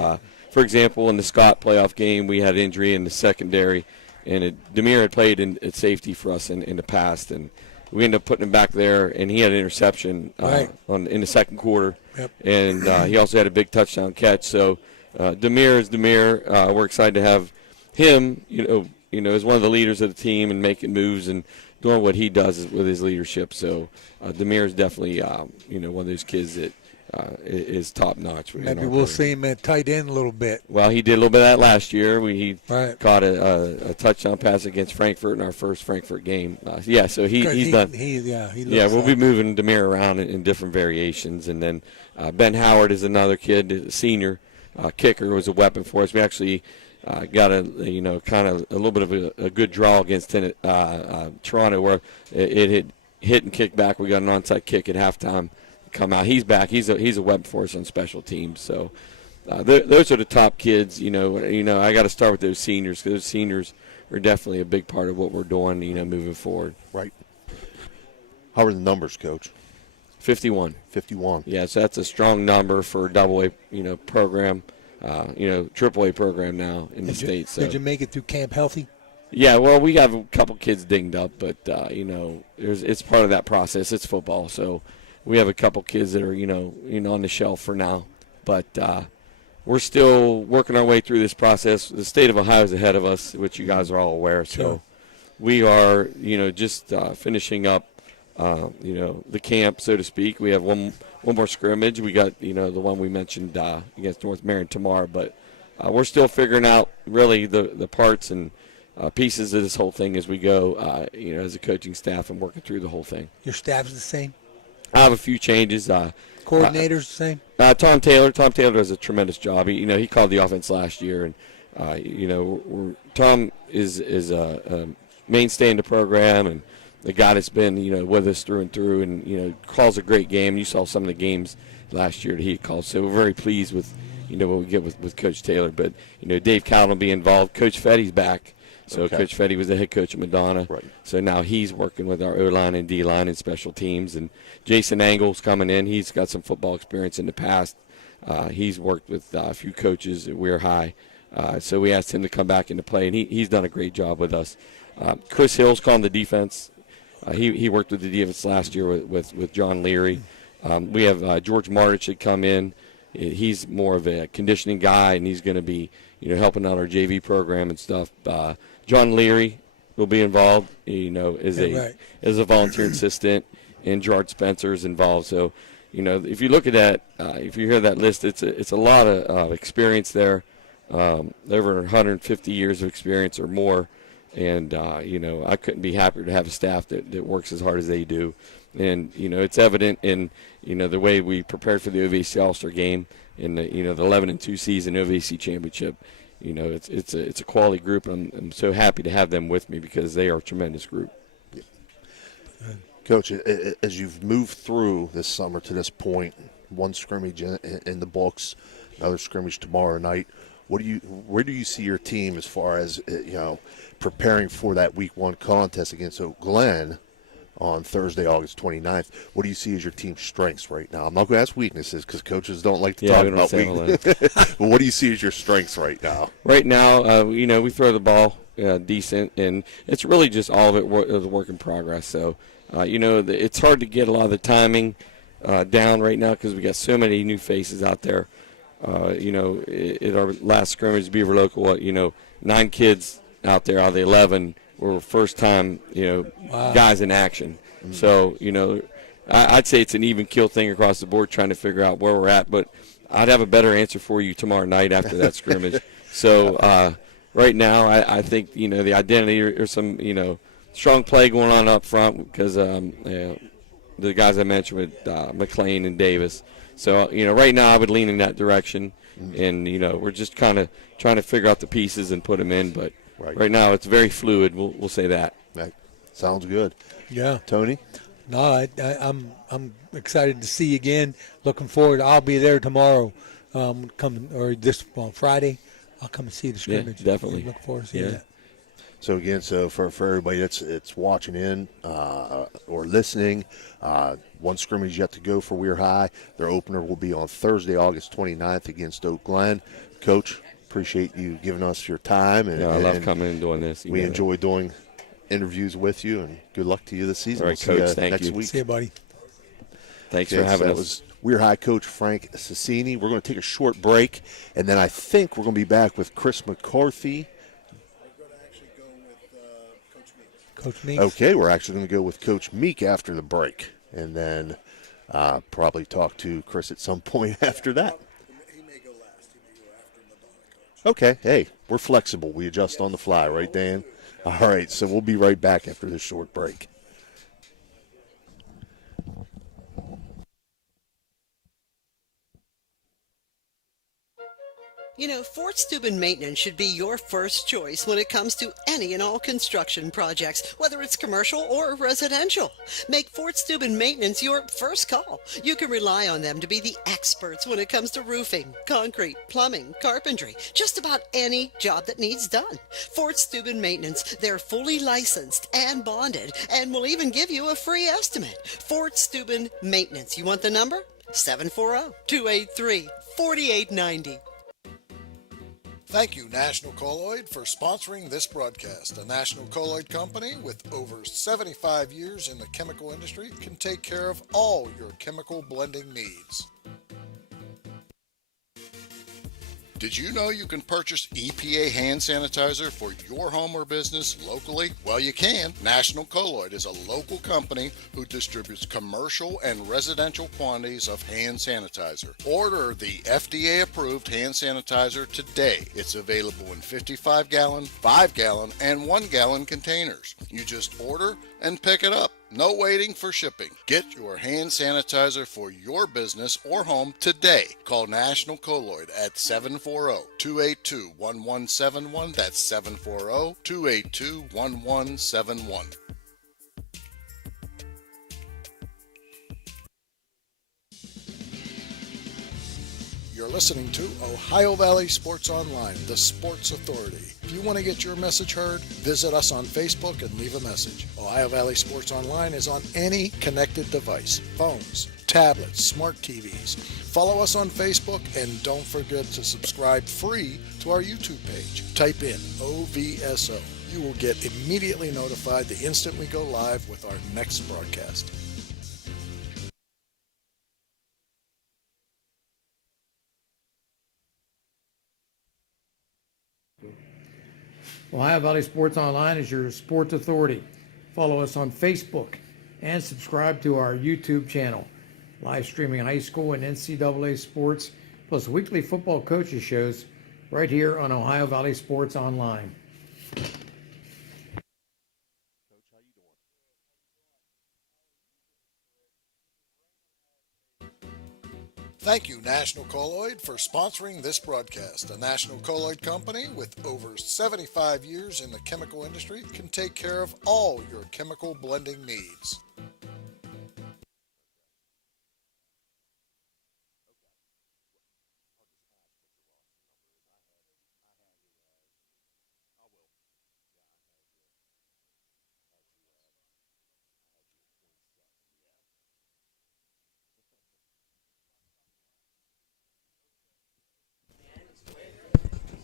For example, in the Scott playoff game, we had injury in the secondary, and Demir had played at safety for us in the past, and we ended up putting him back there, and he had an interception in the second quarter. Yep. And he also had a big touchdown catch. So Demir is Demir. We're excited to have him, as one of the leaders of the team and making moves and doing what he does with his leadership. So Demir is definitely, one of those kids that is top notch. Maybe we'll see him at tight end a little bit. Well, he did a little bit of that last year. He caught a touchdown pass against Frankfurt in our first Frankfurt game. So he's done. We'll be moving Demir around in different variations. And then Ben Howard is another kid, a senior kicker, was a weapon for us. We actually got a little bit of a good draw against Toronto, where it hit and kicked back. We got an onside kick at halftime. Come out. He's back. He's a weapon for us on special teams. So those are the top kids. I got to start with those seniors, because those seniors are definitely a big part of what we're doing. Moving forward. Right. How are the numbers, Coach? 51. 51. Yeah, so that's a strong number for a double-A, program. Triple-A program now in the States. So. Did you make it through camp healthy? Yeah, well, we got a couple kids dinged up, but it's part of that process. It's football, so. We have a couple kids that are, on the shelf for now. But we're still working our way through this process. The state of Ohio is ahead of us, which you guys are all aware. So we are, just finishing up, the camp, so to speak. We have one more scrimmage. We got, the one we mentioned against North Marion tomorrow. But we're still figuring out, really, the parts and pieces of this whole thing as we go, as a coaching staff and working through the whole thing. Your staff is the same? I have a few changes. Coordinators the same? Tom Taylor. Tom Taylor does a tremendous job. He called the offense last year, and Tom is a mainstay in the program and the guy that's been with us through and through, and calls a great game. You saw some of the games last year that he called, so we're very pleased with what we get with Coach Taylor. But Dave Cowden will be involved. Coach Fetty's back. So Coach Fetty was the head coach at Madonna. Right. So now he's working with our O-line and D-line and special teams. And Jason Angle's coming in. He's got some football experience in the past. He's worked with a few coaches at Weir High. So we asked him to come back into play, and he's done a great job with us. Chris Hill's calling the defense. He worked with the defense last year with John Leary. We have George Martich that come in. He's more of a conditioning guy, and he's going to be helping out our JV program and stuff. John Leary will be involved, as a volunteer assistant, and Gerard Spencer is involved. So, if you look at that, if you hear that list, it's a lot of experience there, over 150 years of experience or more. And, I couldn't be happier to have a staff that works as hard as they do. And, it's evident in, the way we prepared for the OVC All-Star game in the 11-2 season OVC championship. It's a quality group, and I'm so happy to have them with me because they are a tremendous group. Yeah. Coach, as you've moved through this summer to this point, one scrimmage in the books, another scrimmage tomorrow night, where do you see your team as far as preparing for that Week 1 contest against Oak Glen on Thursday, August 29th? What do you see as your team's strengths right now? I'm not going to ask weaknesses because coaches don't like to talk about weaknesses. But what do you see as your strengths right now? Right now, we throw the ball decent, and it's really just all of it is a work in progress. So, it's hard to get a lot of the timing down right now because we got so many new faces out there. At our last scrimmage, Beaver Local, 9 kids out there out of the 11 were first-time, guys in action. Mm-hmm. So, I'd say it's an even kill thing across the board trying to figure out where we're at. But I'd have a better answer for you tomorrow night after that scrimmage. So, right now, I think, the identity or some, strong play going on up front because the guys I mentioned with McLean and Davis. So, right now I would lean in that direction. Mm-hmm. And, we're just kind of trying to figure out the pieces and put them in. But right now it's very fluid. We'll say that. Right. Sounds good. Yeah. Tony? No, I'm excited to see you again. Looking forward. I'll be there tomorrow. Friday. I'll come and see the scrimmage. Yeah, definitely. Look forward to seeing that. So again, for everybody that's watching in or listening, one scrimmage yet to go for Weir High. Their opener will be on Thursday, August 29th against Oak Glen. Coach, appreciate you giving us your time. And I love coming and doing this. We enjoy doing interviews with you, and good luck to you this season. All right, We'll see Coach, you thank next you. week. See you, buddy. Thanks for having that us. Was Weir High coach Frank Saccini. We're going to take a short break, and then I think we're going to be back with Chris McCarthy. Coach Meek. Okay, we're actually going to go with Coach Meek after the break, and then probably talk to Chris at some point after that. He may go last. He may go after Madonna, Coach. Okay, hey, we're flexible. We adjust on the fly, right, Dan? All right, so we'll be right back after this short break. You know, Fort Steuben Maintenance should be your first choice when it comes to any and all construction projects, whether it's commercial or residential. Make Fort Steuben Maintenance your first call. You can rely on them to be the experts when it comes to roofing, concrete, plumbing, carpentry, just about any job that needs done. Fort Steuben Maintenance, they're fully licensed and bonded and will even give you a free estimate. Fort Steuben Maintenance. You want the number? 740-283-4890. Thank you, National Colloid, for sponsoring this broadcast. A National Colloid company with over 75 years in the chemical industry can take care of all your chemical blending needs. Did you know you can purchase EPA hand sanitizer for your home or business locally? Well, you can. National Colloid is a local company who distributes commercial and residential quantities of hand sanitizer. Order the FDA-approved hand sanitizer today. It's available in 55-gallon, 5-gallon, and 1-gallon containers. You just order and pick it up. No waiting for shipping. Get your hand sanitizer for your business or home today. Call National Colloid at 740-282-1171. That's 740-282-1171. You're listening to Ohio Valley Sports Online, the sports authority. If you want to get your message heard, visit us on Facebook and leave a message. Ohio Valley Sports Online is on any connected device, phones, tablets, smart TVs. Follow us on Facebook and don't forget to subscribe free to our YouTube page. Type in OVSO. You will get immediately notified the instant we go live with our next broadcast. Ohio Valley Sports Online is your sports authority. Follow us on Facebook and subscribe to our YouTube channel. Live streaming high school and NCAA sports, plus weekly football coaches shows right here on Ohio Valley Sports Online. Thank you, National Colloid, for sponsoring this broadcast. A National Colloid company with over 75 years in the chemical industry can take care of all your chemical blending needs.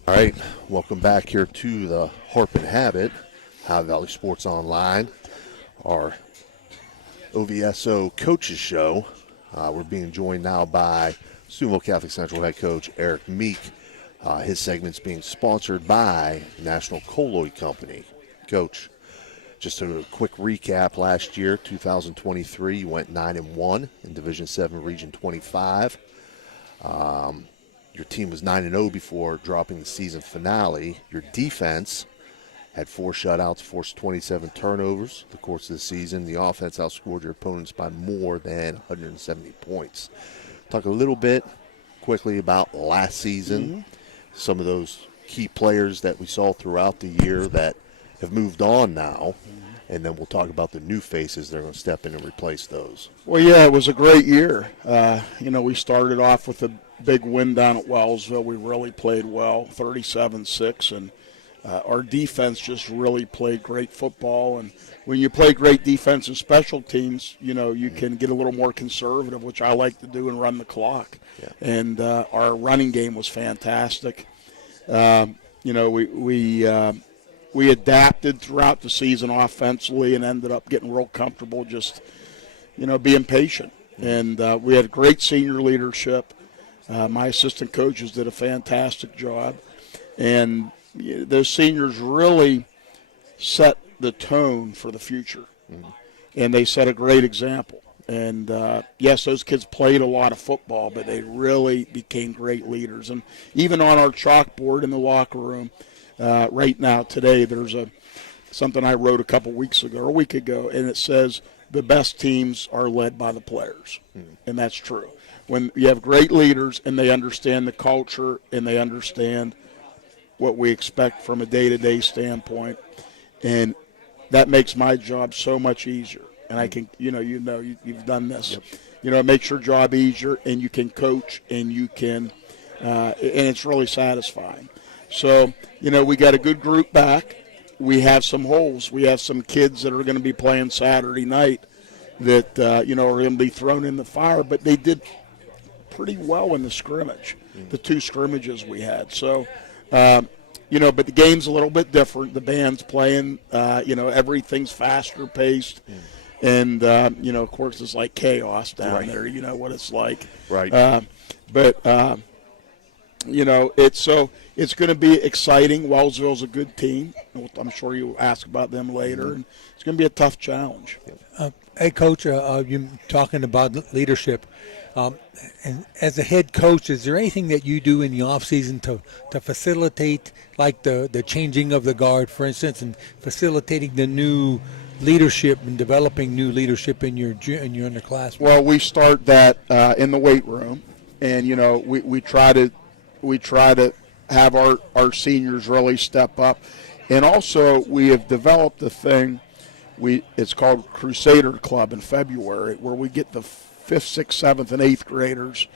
All right, welcome back here to the Harp and Habit, Ohio Valley Sports Online, our OVSO Coaches Show. We're being joined now by Steubenville Catholic Central head coach Eric Meek. His segment's being sponsored by National Colloid Company. Coach, just a quick recap. Last year, 2023, you went 9-1 in Division 7 Region 25. Your team was 9-0 before dropping the season finale. Your defense had 4 shutouts, forced 27 turnovers the course of the season. The offense outscored your opponents by more than 170 points. Talk a little bit quickly about last season, some of those key players that we saw throughout the year that have moved on now, and then we'll talk about the new faces that are going to step in and replace those. Well, yeah, it was a great year. We started off with a big win down at Wellsville. We really played well, 37-6, and our defense just really played great football. And when you play great defense and special teams, you can get a little more conservative, which I like to do, and run the clock. Yeah. And our running game was fantastic. We we adapted throughout the season offensively and ended up getting real comfortable just, being patient. And we had great senior leadership. My assistant coaches did a fantastic job. And those seniors really set the tone for the future. And they set a great example. And, yes, those kids played a lot of football, but they really became great leaders. And even on our chalkboard in the locker room right now today, there's something I wrote a week ago, and it says the best teams are led by the players. And that's true. When you have great leaders and they understand the culture and they understand what we expect from a day-to-day standpoint, and that makes my job so much easier. And I can, you've done this. Yep. It makes your job easier, and you can coach, and you can, and it's really satisfying. So, we got a good group back. We have some holes. We have some kids that are going to be playing Saturday night that, are going to be thrown in the fire. But they did pretty well in the scrimmage, the 2 scrimmages we had. So, but the game's a little bit different. The band's playing, everything's faster paced. And, of course, it's like chaos down there. You know what it's like. Right. It's going to be exciting. Wellsville's a good team. I'm sure you'll ask about them later. And it's going to be a tough challenge. Hey, Coach, you're talking about leadership. And as a head coach, is there anything that you do in the offseason to facilitate, like the changing of the guard, for instance, and facilitating the new leadership and developing new leadership in your underclassmen? Well, we start that in the weight room, and we try to have our seniors really step up, and also we have developed a thing. It's called Crusader Club in February, where we get the 5th, 6th, 7th, and 8th graders,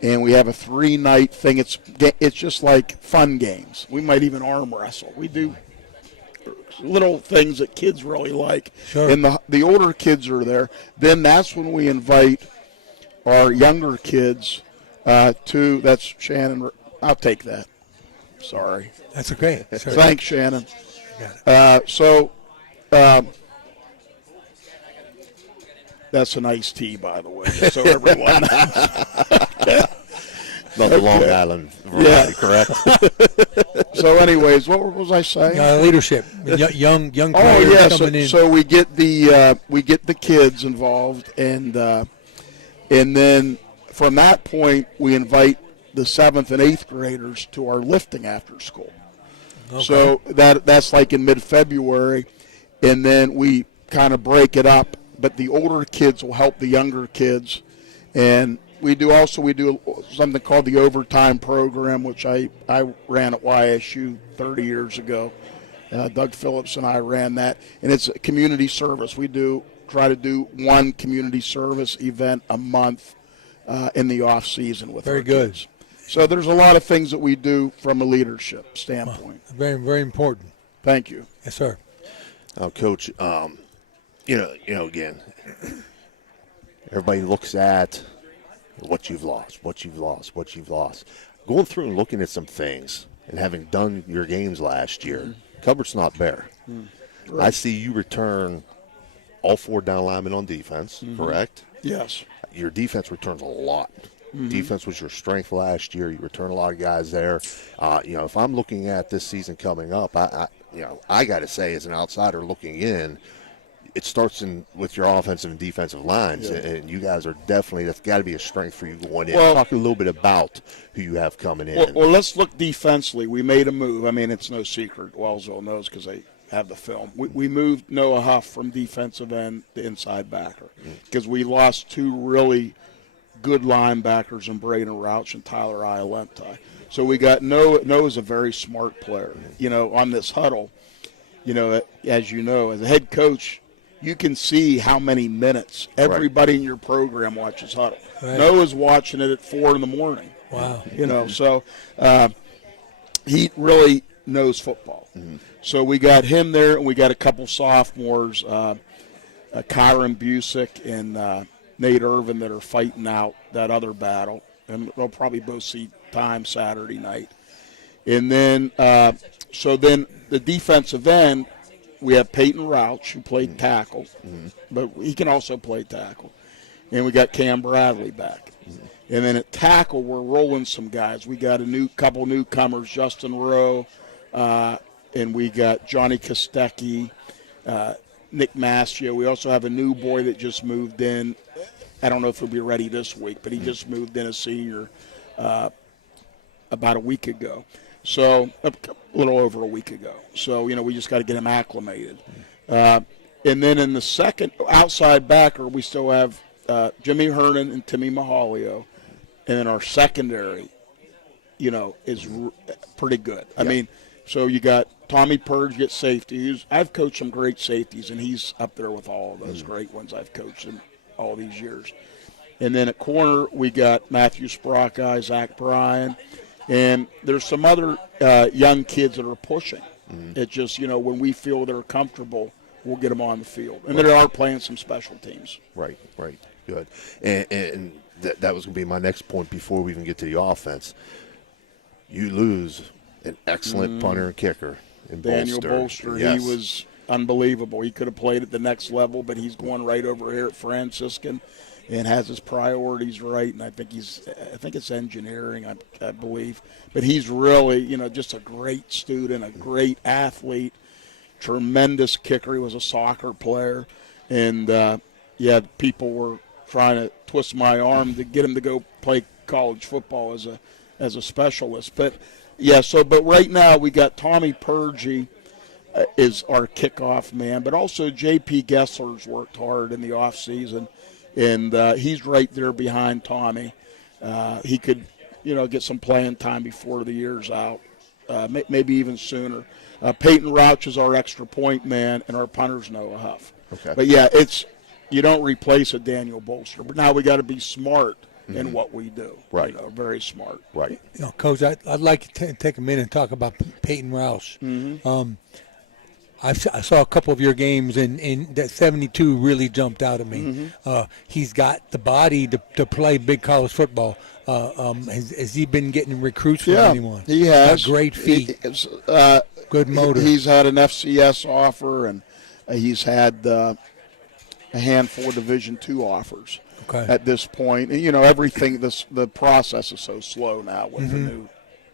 and we have a 3-night thing. It's just like fun games. We might even arm wrestle. We do little things that kids really like. Sure. And the older kids are there. Then that's when we invite our younger kids to. That's Shannon. I'll take that. Sorry. That's okay. Sorry. Thanks, Shannon. That's an iced tea, by the way, so everyone knows. Not the Long Island variety, correct? So, anyways, what was I saying? Leadership, young players coming in. So we get the kids involved, and then from that point we invite the 7th and 8th graders to our lifting after school. Okay. So that's like in mid-February, and then we kind of break it up. But the older kids will help the younger kids, and we do something called the overtime program, which I ran at YSU 30 years ago. Doug Phillips and I ran that, and it's a community service. We try to do one community service event a month in the off season with very good kids. So there's a lot of things that we do from a leadership standpoint. Very, very important. Thank you. Yes, sir. Coach, again, everybody looks at what you've lost. Going through and looking at some things and having done your games last year, cupboard's not bare. Right. I see you return all 4 down linemen on defense, correct? Yes. Your defense returns a lot. Defense was your strength last year. You return a lot of guys there. If I'm looking at this season coming up, I got to say, as an outsider looking in, it starts with your offensive and defensive lines, and you guys are definitely, that's got to be a strength for you going in. Talk a little bit about who you have coming in. Well, let's look defensively. We made a move. I mean, it's no secret. Wellsville knows because they have the film. We moved Noah Huff from defensive end to inside backer because we lost 2 really good linebackers in Braden Rouch and Tyler Iolenti. So we got Noah. Noah's a very smart player. On this huddle, as you know, as a head coach, you can see how many minutes everybody in your program watches huddle. Right. Noah's watching it at 4 in the morning. Wow. So he really knows football. So we got him there, and we got a couple sophomores, Kyron Busick and Nate Irvin, that are fighting out that other battle. And they'll probably both see time Saturday night. And then so then the defensive end, we have Peyton Rouch, who played tackle, but he can also play tackle. And we got Cam Bradley back. And then at tackle, we're rolling some guys. We got a couple newcomers, Justin Rowe, and we got Johnny Kostecki, Nick Mascio. We also have a new boy that just moved in. I don't know if he'll be ready this week, but he just moved in, a senior, about a week ago. So a little over a week ago. So, we just got to get him acclimated. And then in the second outside backer, we still have Jimmy Hernan and Timmy Mahalio. And then our secondary, is pretty good. I mean, so you got Tommy Purge at safety. I've coached some great safeties, and he's up there with all of those great ones I've coached in all these years. And then at corner, we got Matthew Sprocki, Zach Bryan. And there's some other young kids that are pushing. It's just, when we feel they're comfortable, we'll get them on the field. And they are playing some special teams. Right. Good. And that was going to be my next point before we even get to the offense. You lose an excellent punter and kicker in Daniel Bolster. Yes. He was unbelievable. He could have played at the next level, but he's going right over here at Franciscan and has his priorities right. And I think it's engineering, I believe. But he's really, just a great student, a great athlete, tremendous kicker. He was a soccer player. And, people were trying to twist my arm to get him to go play college football as a specialist. But but right now we got Tommy Purge is our kickoff man, but also J.P. Gessler's worked hard in the off season, and he's right there behind Tommy. He could get some playing time before the year's out, maybe even sooner. Peyton Rouch is our extra point man, and our punter's Noah Huff. Okay. But you don't replace a Daniel Bolster. But now we got to be smart in what we do. Right. Very smart. Right. Coach, I'd like to take a minute and talk about Peyton Roush. I saw a couple of your games, and that 72 really jumped out at me. He's got the body to play big college football. Has he been getting recruits from anyone? He has. Got great feet. Good motor. He's had an FCS offer, and he's had a handful of Division II offers at this point. And, everything, the process is so slow now with the new.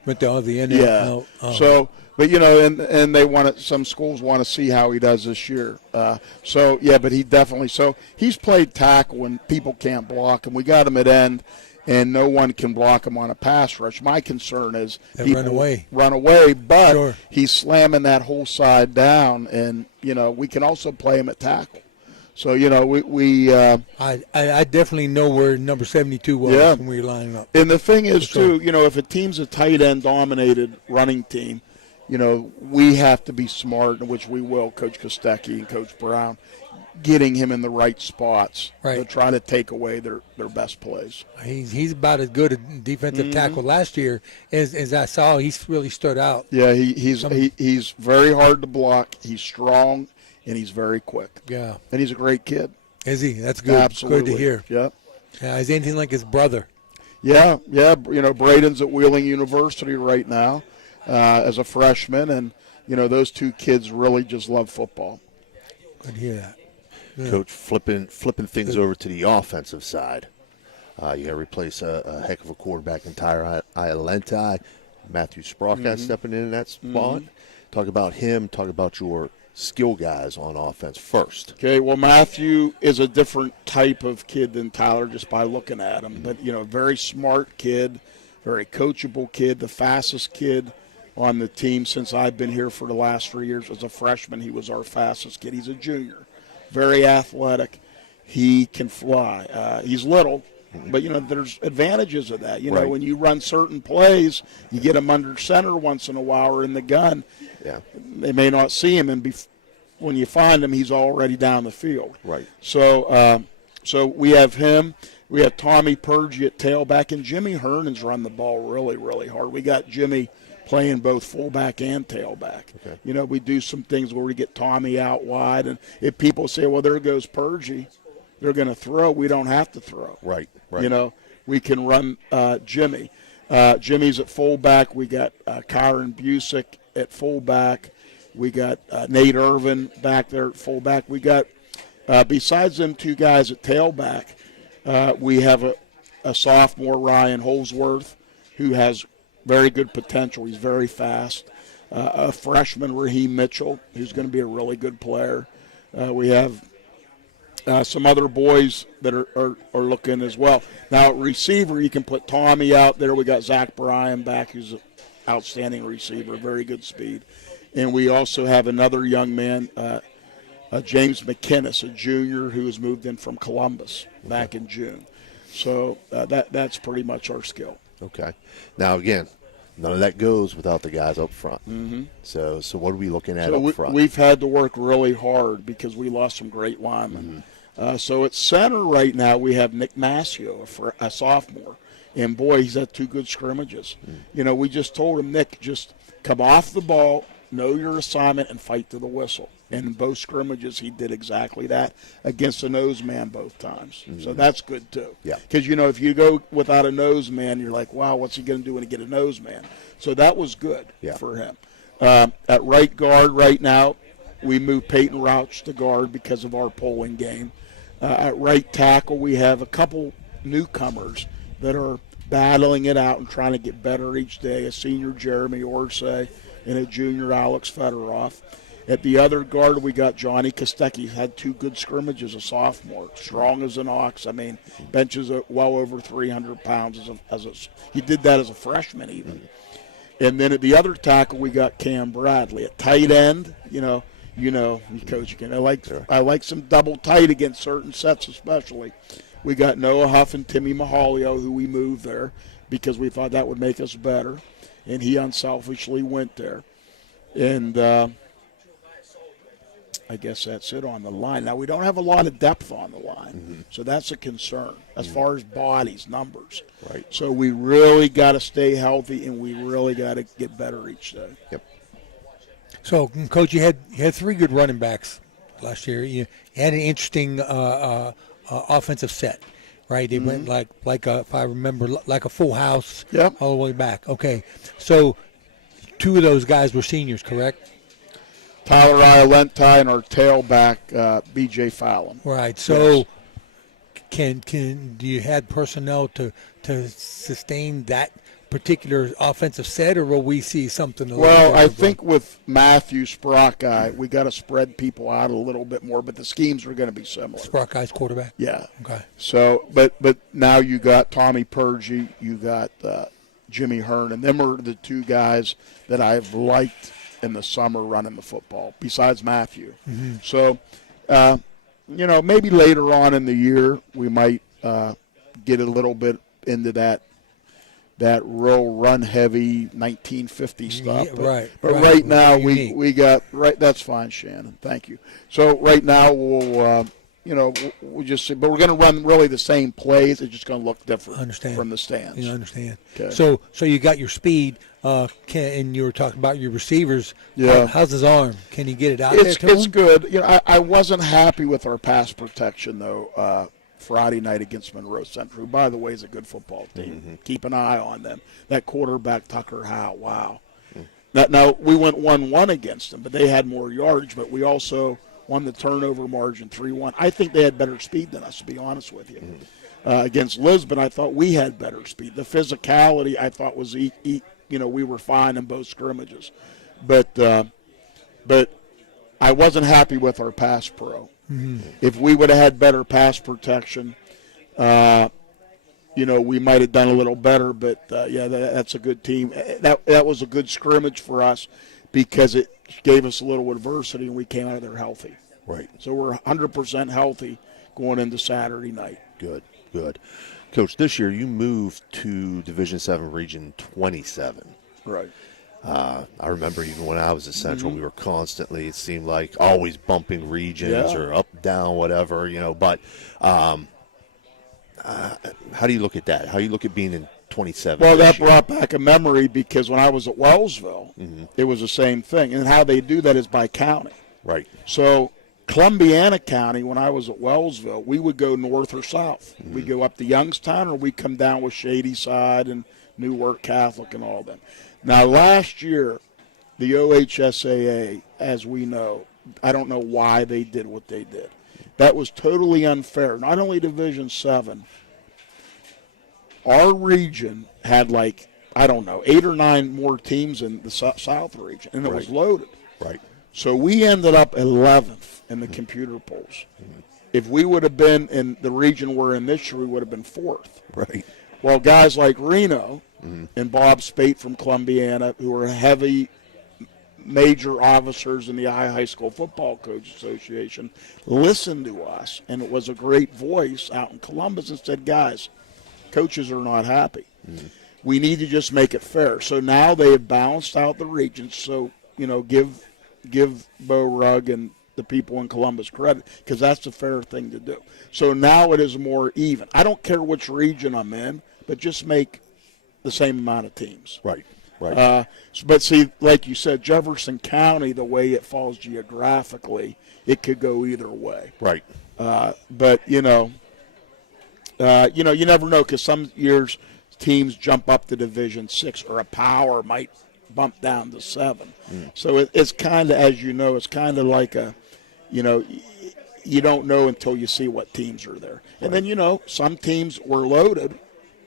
With the NIL. Yeah. So, but, and they want to, some schools want to see how he does this year. But he definitely, he's played tackle when people can't block him. We got him at end, and no one can block him on a pass rush. My concern is people run away, but he's slamming that whole side down, and, we can also play him at tackle. So, I definitely know where number 72 was when we were lining up. And the thing is, too, if a team's a tight end-dominated running team, we have to be smart, which we will, Coach Kostecki and Coach Brown, getting him in the right spots to try to take away their best plays. He's about as good a defensive tackle last year as I saw. He's really stood out. Yeah, he's very hard to block. He's strong. And he's very quick. Yeah. And he's a great kid. Is he? That's good. Absolutely. Good to hear. Yeah. Is anything like his brother? Yeah. Braden's at Wheeling University right now as a freshman. And, those two kids really just love football. Good to hear that. Yeah. Coach, flipping things over to the offensive side. You got to replace a heck of a quarterback in Tyra Iolenti. Matthew Sprocki stepping in that spot. Talk about him. Talk about your skill guys on offense first. Okay, well, Matthew is a different type of kid than Tyler just by looking at him. But, very smart kid, very coachable kid, the fastest kid on the team since I've been here for the last 3 years. As a freshman, he was our fastest kid. He's a junior, very athletic. He can fly. He's little, but, there's advantages of that. When you run certain plays, you get him under center once in a while or in the gun. Yeah. They may not see him, and when you find him, he's already down the field. Right. So we have him. We have Tommy Purge at tailback, and Jimmy Hernan's run the ball really, really hard. We got Jimmy playing both fullback and tailback. Okay. We do some things where we get Tommy out wide, and if people say, well, there goes Purge, they're going to throw. We don't have to throw. Right. We can run Jimmy. Jimmy's at fullback. We got Kyron Busick at fullback. We got Nate Irvin back there at fullback. We got, besides them two guys at tailback, we have a sophomore, Ryan Holsworth, who has very good potential. He's very fast. A freshman, Raheem Mitchell, who's going to be a really good player. We have some other boys that are looking as well. Now, at receiver, you can put Tommy out there. We got Zach Bryan back, who's an outstanding receiver, very good speed. And we also have another young man, James McKinnis, a junior who has moved in from Columbus back in June. So that's pretty much our skill. Okay. Now, again, none of that goes without the guys up front. Mm-hmm. So what are we looking at up front? We've had to work really hard because we lost some great linemen. Mm-hmm. So at center right now we have Nick Mascio, a sophomore. And, boy, he's had 2 good scrimmages. Mm-hmm. We just told him, Nick, just come off the ball, know your assignment, and fight to the whistle. And in both scrimmages, he did exactly that against a nose man both times. Mm-hmm. So that's good, too. Yeah. Because, if you go without a nose man, you're like, wow, what's he going to do when he get a nose man? So that was good for him. At right guard right now, we moved Peyton Rauch to guard because of our polling game. At right tackle, we have a couple newcomers that are battling it out and trying to get better each day, a senior Jeremy Orsay and a junior Alex Fedorov. At the other guard, we got Johnny Kostecki, had 2 good scrimmages, a sophomore, strong as an ox. I mean, benches well over 300 pounds. He did that as a freshman even. And then at the other tackle, we got Cam Bradley. At tight end, you coach again. I like some double tight against certain sets especially. We got Noah Huff and Timmy Mahalio, who we moved there because we thought that would make us better. And he unselfishly went there. And I guess that's it on the line. Now, we don't have a lot of depth on the line, so that's a concern as far as bodies, numbers. Right. So we really got to stay healthy, and we really got to get better each day. Yep. So, Coach, you had 3 good running backs last year. You had an interesting offensive set, right? They went if I remember, like a full house all the way back. Okay. So 2 of those guys were seniors, correct? Tyler Iolenti and our tailback, B.J. Fallon. Right. So do you have personnel to sustain that particular offensive set, or will we see something a little Well, different? I think with Matthew Sprockeye, we got to spread people out a little bit more, but the schemes are going to be similar. Sprockeye's quarterback? Yeah. Okay. So, but now you got Tommy Purgie, you got Jimmy Hearn, and them are the 2 guys that I've liked in the summer running the football, besides Matthew. Mm-hmm. So, maybe later on in the year we might get a little bit into that real run-heavy 1950 stuff. But right now we got – that's fine, Shannon. Thank you. So right now we'll we'll just see. But we're going to run really the same plays. It's just going to look different from the stands. You understand. Okay. So you got your speed, and you were talking about your receivers. Yeah. How's his arm? Can you get it out there to him? It's good. I wasn't happy with our pass protection, though, Friday night against Monroe Central, who, by the way, is a good football team. Mm-hmm. Keep an eye on them. That quarterback, Tucker Howe, wow. Mm-hmm. Now, we went 1-1 against them, but they had more yardage, but we also won the turnover margin 3-1. I think they had better speed than us, to be honest with you. Mm-hmm. Against Lisbon, I thought we had better speed. The physicality, I thought, was we were fine in both scrimmages. But I wasn't happy with our pass pro. Mm-hmm. If we would have had better pass protection, we might have done a little better. But, that's a good team. That was a good scrimmage for us because it gave us a little adversity, and we came out of there healthy. Right. So we're 100% healthy going into Saturday night. Good. Coach, this year you moved to Division 7 Region 27. Right. I remember even when I was at Central, we were constantly, it seemed like, always bumping regions or up, down, whatever, but how do you look at that? How do you look at being in 27? Well, that brought back a memory because when I was at Wellsville, it was the same thing. And how they do that is by county. Right. So Columbiana County, when I was at Wellsville, we would go north or south. Mm-hmm. We'd go up to Youngstown, or we'd come down with Shady Side and Newark Catholic and all them. Now, last year, the OHSAA, as we know, I don't know why they did what they did. That was totally unfair. Not only Division 7, our region had 8 or 9 more teams in the South region, and it was loaded. Right. So we ended up 11th in the computer polls. If we would have been in the region we're in this year, we would have been 4th. Right. Well, guys like Reno and Bob Spate from Columbiana, who are heavy major officers in the High School Football Coach Association, listened to us, and it was a great voice out in Columbus and said, guys, coaches are not happy. We need to just make it fair. So now they have balanced out the regions. So, give Bo Rugg and the people in Columbus credit, because that's a fair thing to do. So now it is more even. I don't care which region I'm in, but just make the same amount of teams. Right. Right. But see, like you said, Jefferson County, the way it falls geographically, it could go either way. Right. But you never know, because some years teams jump up to Division 6, or a power might bump down to 7. So it's kind of, as you know, it's kind of like you don't know until you see what teams are there. And then, some teams were loaded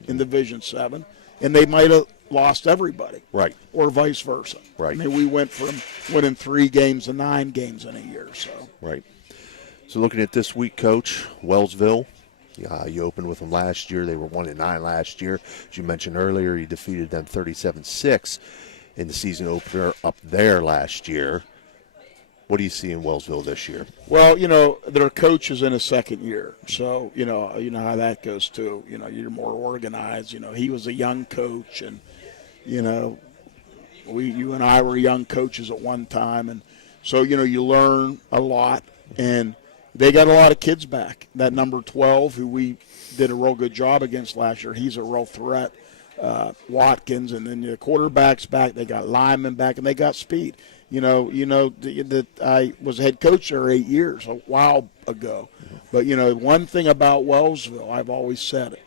in Division 7, and they might have lost everybody. Right. Or vice versa. Right. I mean, we went from winning 3 games to 9 games in a year. So. Right. So looking at this week, Coach, Wellsville, you opened with them last year. They were 1-9 last year. As you mentioned earlier, you defeated them 37-6 in the season opener up there last year. What do you see in Wellsville this year? Well, their coach is in his second year, so you know how that goes too. You're more organized. He was a young coach, and you and I were young coaches at one time, and so you learn a lot. And they got a lot of kids back. That number 12, who we did a real good job against last year, he's a real threat. Watkins, and then the quarterback's back. They got linemen back, and they got speed. That I was a head coach there 8 years, a while ago. But, one thing about Wellsville, I've always said it.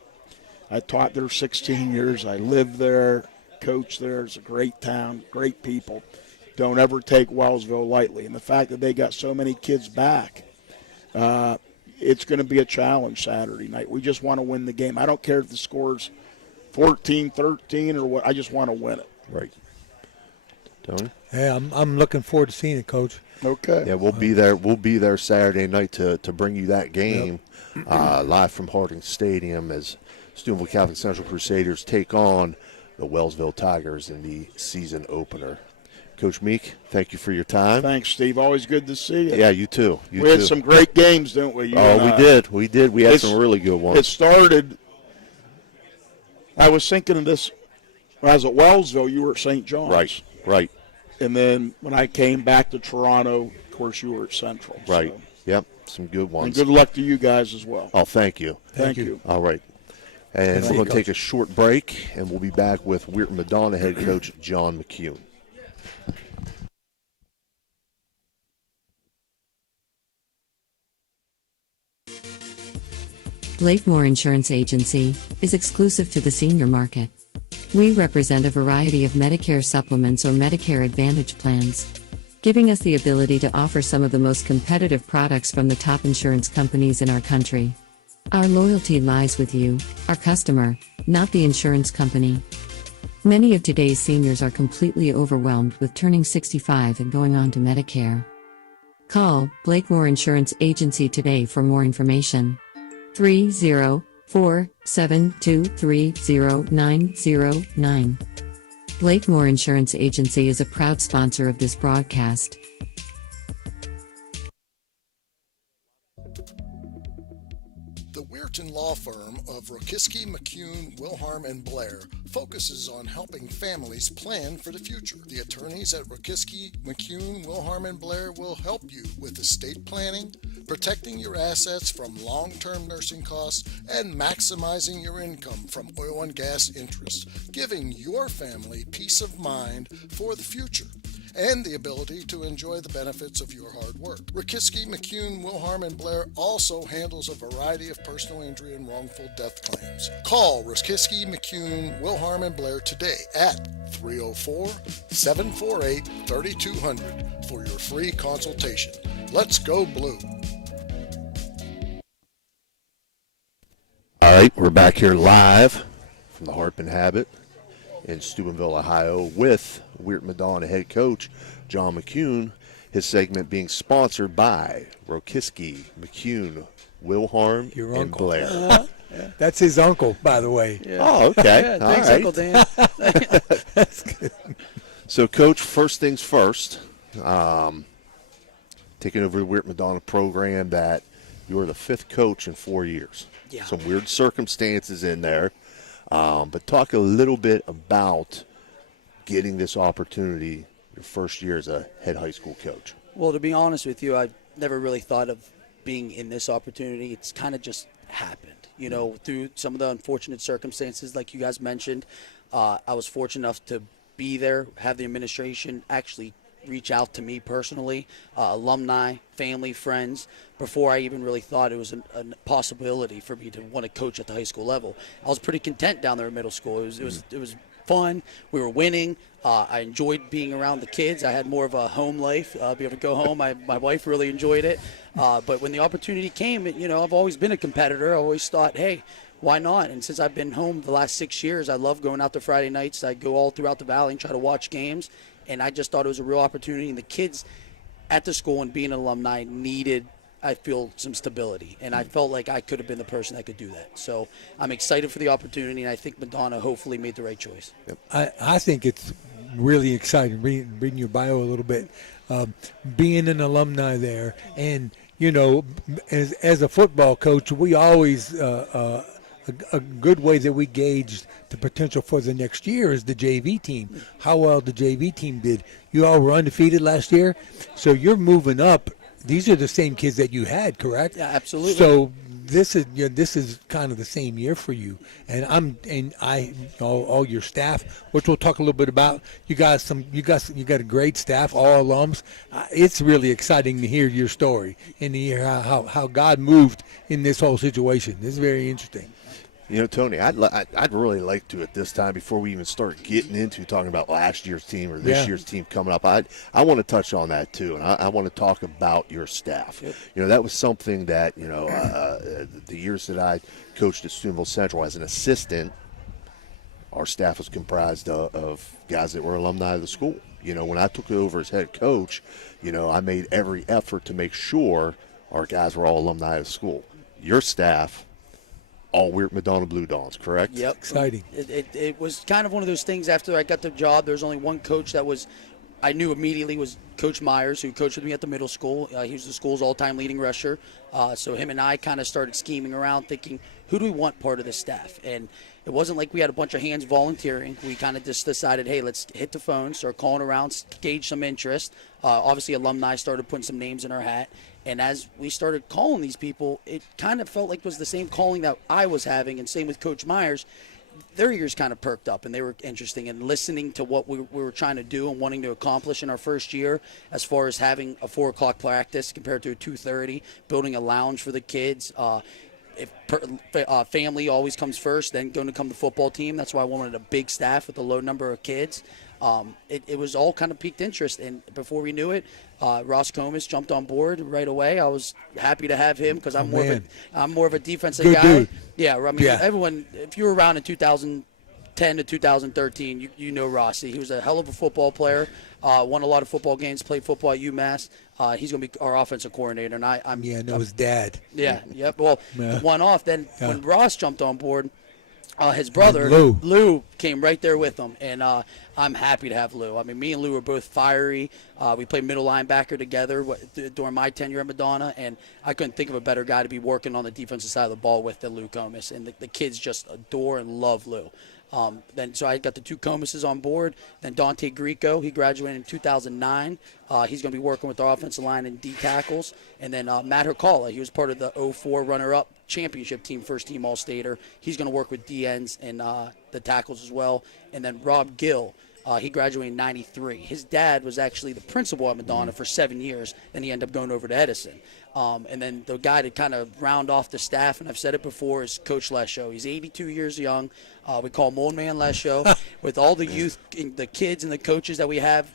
I taught there 16 years. I lived there, coached there. It's a great town, great people. Don't ever take Wellsville lightly. And the fact that they got so many kids back, it's going to be a challenge Saturday night. We just want to win the game. I don't care if the score's 14-13 or what. I just want to win it. Right. Tony? Yeah, I'm looking forward to seeing it, Coach. Okay. Yeah, we'll be there. We'll be there Saturday night to bring you that game live from Harding Stadium as Steubenville Catholic Central Crusaders take on the Wellsville Tigers in the season opener. Coach Meek, thank you for your time. Thanks, Steve. Always good to see you. Yeah, you too. We had some great games, didn't we? We did. We did. We had some really good ones. It started. I was thinking of this when I was at Wellsville. You were at St. John's. Right. And then when I came back to Toronto, of course, you were at Central. Right. So. Yep. Some good ones. And good luck to you guys as well. Oh, thank you. Thank you. All right. And we're going to take a short break, and we'll be back with Weirton Madonna head coach John McCune. Blakemore Insurance Agency is exclusive to the senior market. We represent a variety of Medicare supplements or Medicare Advantage plans, giving us the ability to offer some of the most competitive products from the top insurance companies in our country. Our loyalty lies with you, our customer, not the insurance company. Many of today's seniors are completely overwhelmed with turning 65 and going on to Medicare. Call Blakemore Insurance Agency today for more information. 304-723-0909. Blakemore Insurance Agency is a proud sponsor of this broadcast. The Weirton Law Firm of Rokiski, McCune, Wilharm, and Blair focuses on helping families plan for the future. The attorneys at Rokiski, McCune, Wilharm, and Blair will help you with estate planning, protecting your assets from long-term nursing costs, and maximizing your income from oil and gas interests, giving your family peace of mind for the future. and the ability to enjoy the benefits of your hard work. Rakiski, McCune, Wilharm, and Blair also handles a variety of personal injury and wrongful death claims. Call Rakiski, McCune, Wilharm, and Blair today at 304-748-3200 for your free consultation. Let's go Blue. All right, we're back here live from the Harp and Habit in Steubenville, Ohio, with Weird Madonna head coach John McCune. His segment being sponsored by Rokiski, McCune, Wilharm, Your and uncle. Blair. That's his uncle, by the way. Yeah. Oh, okay. Yeah, all thanks, right. Uncle Dan. That's good. So, Coach, first things first, taking over the Weird Madonna program that you were the 5th coach in 4 years. Yeah. Some weird circumstances in there. But talk a little bit about getting this opportunity your first year as a head high school coach. Well, to be honest with you, I never really thought of being in this opportunity. It's kind of just happened, you know, through some of the unfortunate circumstances like you guys mentioned. I was fortunate enough to be there, have the administration actually reach out to me personally, alumni, family, friends, before I even really thought it was a possibility for me to want to coach at the high school level. I was pretty content down there in middle school. It was fun. We were winning. I enjoyed being around the kids. I had more of a home life. Be able to go home. My wife really enjoyed it. But when the opportunity came, you know, I've always been a competitor. I always thought, hey, why not? And since I've been home the last 6 years, I love going out to Friday nights. I go all throughout the valley and try to watch games. And I just thought it was a real opportunity. And the kids at the school and being an alumni needed, I feel, some stability. And I felt like I could have been the person that could do that. So I'm excited for the opportunity, and I think Madonna hopefully made the right choice. Yep. I think it's really exciting, reading your bio a little bit, being an alumni there. And, you know, as a football coach, we always a good way that we gauged the potential for the next year is the JV team, how well the JV team did. You all were undefeated last year, so you're moving up. These are the same kids that you had, correct? Yeah, absolutely. So this is kind of the same year for you, and all your staff, which we'll talk a little bit about. You got a great staff, all alums. It's really exciting to hear your story and to hear how God moved in this whole situation. It's very interesting. You know, Tony, I'd really like to at this time, before we even start getting into talking about last year's team or this year's team coming up, I want to touch on that too, and I want to talk about your staff. Yep. You know, that was something that, you know, the years that I coached at Steubenville Central as an assistant, our staff was comprised of guys that were alumni of the school. You know, when I took over as head coach, you know, I made every effort to make sure our guys were all alumni of the school. Your staff, all Weird Madonna Blue Dons, correct? Yep. Exciting. It was kind of one of those things after I got the job. There was only one coach that I knew immediately was Coach Myers, who coached with me at the middle school. He was the school's all-time leading rusher. So him and I kind of started scheming around thinking, who do we want part of the staff? And it wasn't like we had a bunch of hands volunteering. We kind of just decided, hey, let's hit the phone, start calling around, gauge some interest. Obviously, alumni started putting some names in our hat. And as we started calling these people, it kind of felt like it was the same calling that I was having, and same with Coach Myers. Their ears kind of perked up, and they were interesting in listening to what we were trying to do and wanting to accomplish in our first year, as far as having a 4 o'clock practice compared to a 2:30, building a lounge for the kids. Family always comes first, then going to come the football team. That's why I wanted a big staff with a low number of kids. It was all kind of piqued interest, and before we knew it, Ross Comas jumped on board right away. I was happy to have him because I'm more of a defensive Good guy. dude. Yeah, I mean, everyone. If you were around in 2010 to 2013, you know Rossi. He was a hell of a football player. Won a lot of football games. Played football at UMass. He's going to be our offensive coordinator, and I know his dad. Yeah, yep. Well, one off. Then when Ross jumped on board, his brother Lou came right there with him, and I'm happy to have Lou. I mean, me and Lou were both fiery. We played middle linebacker together during my tenure at Madonna, and I couldn't think of a better guy to be working on the defensive side of the ball with than Lou Comas. And the kids just adore and love Lou. So I got the 2 Comases on board. Then Dante Greco, he graduated in 2009. He's going to be working with our offensive line and D tackles. And then Matt Hercala, he was part of the 04 runner-up championship team, first team All-Stater. He's going to work with D ends and the tackles as well. And then Rob Gill, He graduated in 93. His dad was actually the principal at Madonna for 7 years. Then he ended up going over to Edison. And then the guy to kind of round off the staff, and I've said it before, is Coach Lesho. He's 82 years young. We call him Old Man Lesho. With all the youth, the kids and the coaches that we have,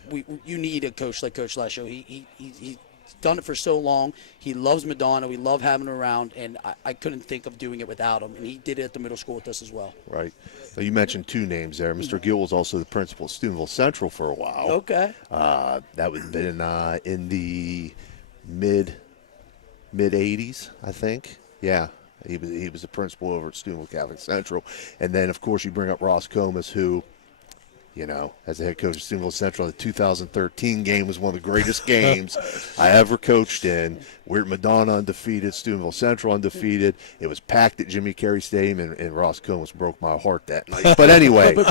you need a coach like Coach Lesho. He's done it for so long. He loves Madonna. We love having him around, and I couldn't think of doing it without him. And he did it at the middle school with us as well. Right. So you mentioned two names there. Mr. Gill was also the principal at Steubenville Central for a while. Okay. That would have been in the mid 80s, I think. Yeah. He was the principal over at Steubenville Catholic Central. And then, of course, you bring up Ross Comas, who, as the head coach of Steubenville Central, the 2013 game was one of the greatest games I ever coached in. We're at Madonna undefeated, Steubenville Central undefeated. It was packed at Jimmy Carey Stadium, and Ross Comas broke my heart that night. But anyway, but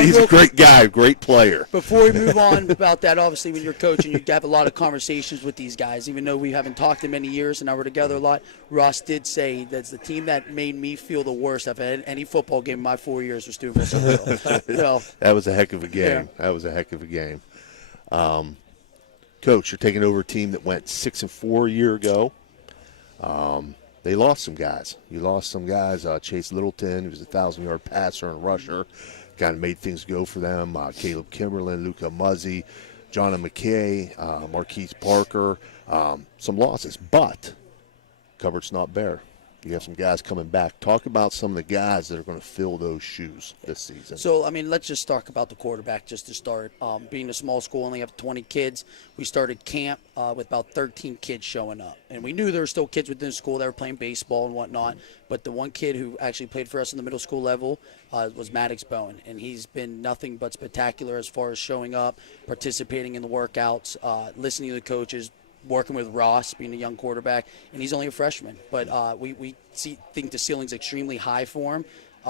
he's a great guy, great player. Before we move on about that, obviously when you're coaching, you have a lot of conversations with these guys. Even though we haven't talked in many years and now we're together a lot, Ross did say that's the team that made me feel the worst I've had any football game in my 4 years was Steubenville Central. That was a heck of a game. Yeah. That was a heck of a game. Coach, you're taking over a team that went 6-4 a year ago. They lost some guys. You lost some guys. Chase Littleton, who was a 1,000-yard passer and rusher, kind of made things go for them. Caleb Kimberlin, Luca Muzzy, John McKay, Marquise Parker. Some losses, but cupboard's not bare. You have some guys coming back. Talk about some of the guys that are going to fill those shoes this season. So, let's just talk about the quarterback just to start. Being a small school, only have 20 kids. We started camp with about 13 kids showing up. And we knew there were still kids within the school that were playing baseball and whatnot. But the one kid who actually played for us in the middle school level was Maddox Bowen. And he's been nothing but spectacular as far as showing up, participating in the workouts, listening to the coaches, working with Ross, being a young quarterback, and he's only a freshman. But we think the ceiling's extremely high for him.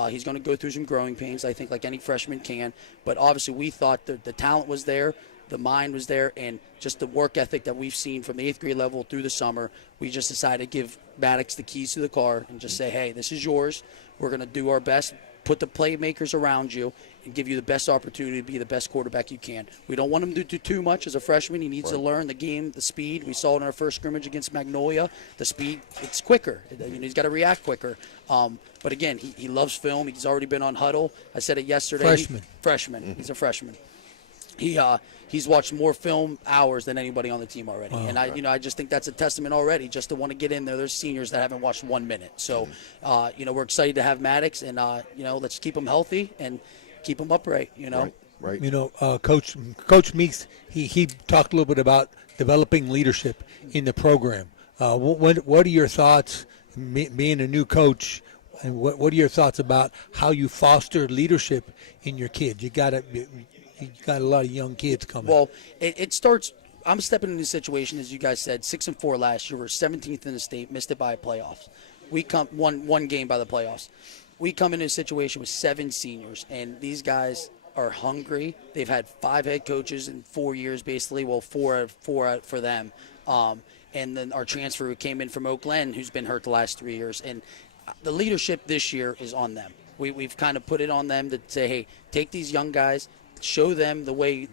He's going to go through some growing pains, I think, like any freshman can. But obviously we thought the talent was there, the mind was there, and just the work ethic that we've seen from the 8th grade level through the summer, we just decided to give Maddox the keys to the car and just say, hey, this is yours. We're going to do our best, put the playmakers around you, and give you the best opportunity to be the best quarterback you can. We don't want him to do too much as a freshman. He needs to learn the game, the speed. We saw it in our first scrimmage against Magnolia. The speed, it's quicker. He's got to react quicker. But again, he loves film. He's already been on Huddle. I said it yesterday. Freshman. He's a freshman. He's watched more film hours than anybody on the team already. And I just think that's a testament already just to want to get in there. There's seniors that haven't watched 1 minute. So, we're excited to have Maddox, and, let's keep him healthy and keep him upright, Right. Coach Meeks, he talked a little bit about developing leadership in the program. What are your thoughts, being a new coach, and what are your thoughts about how you foster leadership in your kids? You got a lot of young kids coming. Well, it starts. I'm stepping into the situation, as you guys said, 6-4 last year. We're 17th in the state, missed it by playoffs. We come one game by the playoffs. We come into a situation with 7 seniors, and these guys are hungry. They've had 5 head coaches in 4 years, basically. Well, four for them. And then our transfer who came in from Oak Glen, who's been hurt the last 3 years. And the leadership this year is on them. We've kind of put it on them to say, hey, take these young guys, show them the way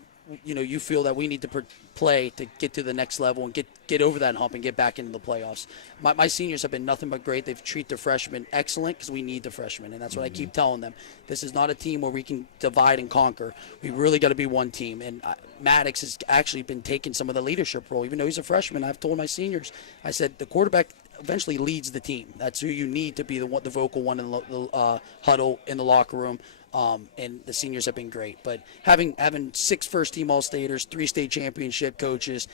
you feel that we need to play to get to the next level and get over that hump and get back into the playoffs. My seniors have been nothing but great. They've treated the freshmen excellent because we need the freshmen, and that's what I keep telling them. This is not a team where we can divide and conquer. We really got to be one team, and Maddox has actually been taking some of the leadership role. Even though he's a freshman, I've told my seniors, I said the quarterback eventually leads the team. That's who you need to be the vocal one in the huddle, in the locker room. And the seniors have been great, but having 6 first-team All-Staters, 3 state championship coaches,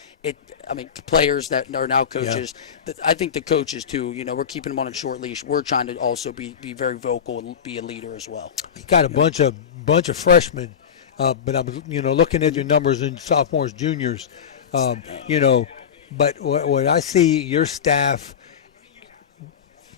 players that are now coaches. Yeah. I think the coaches too. We're keeping them on a short leash. We're trying to also be very vocal and be a leader as well. You got a bunch of freshmen, but I was looking at your numbers in sophomores, juniors, But what I see, your staff.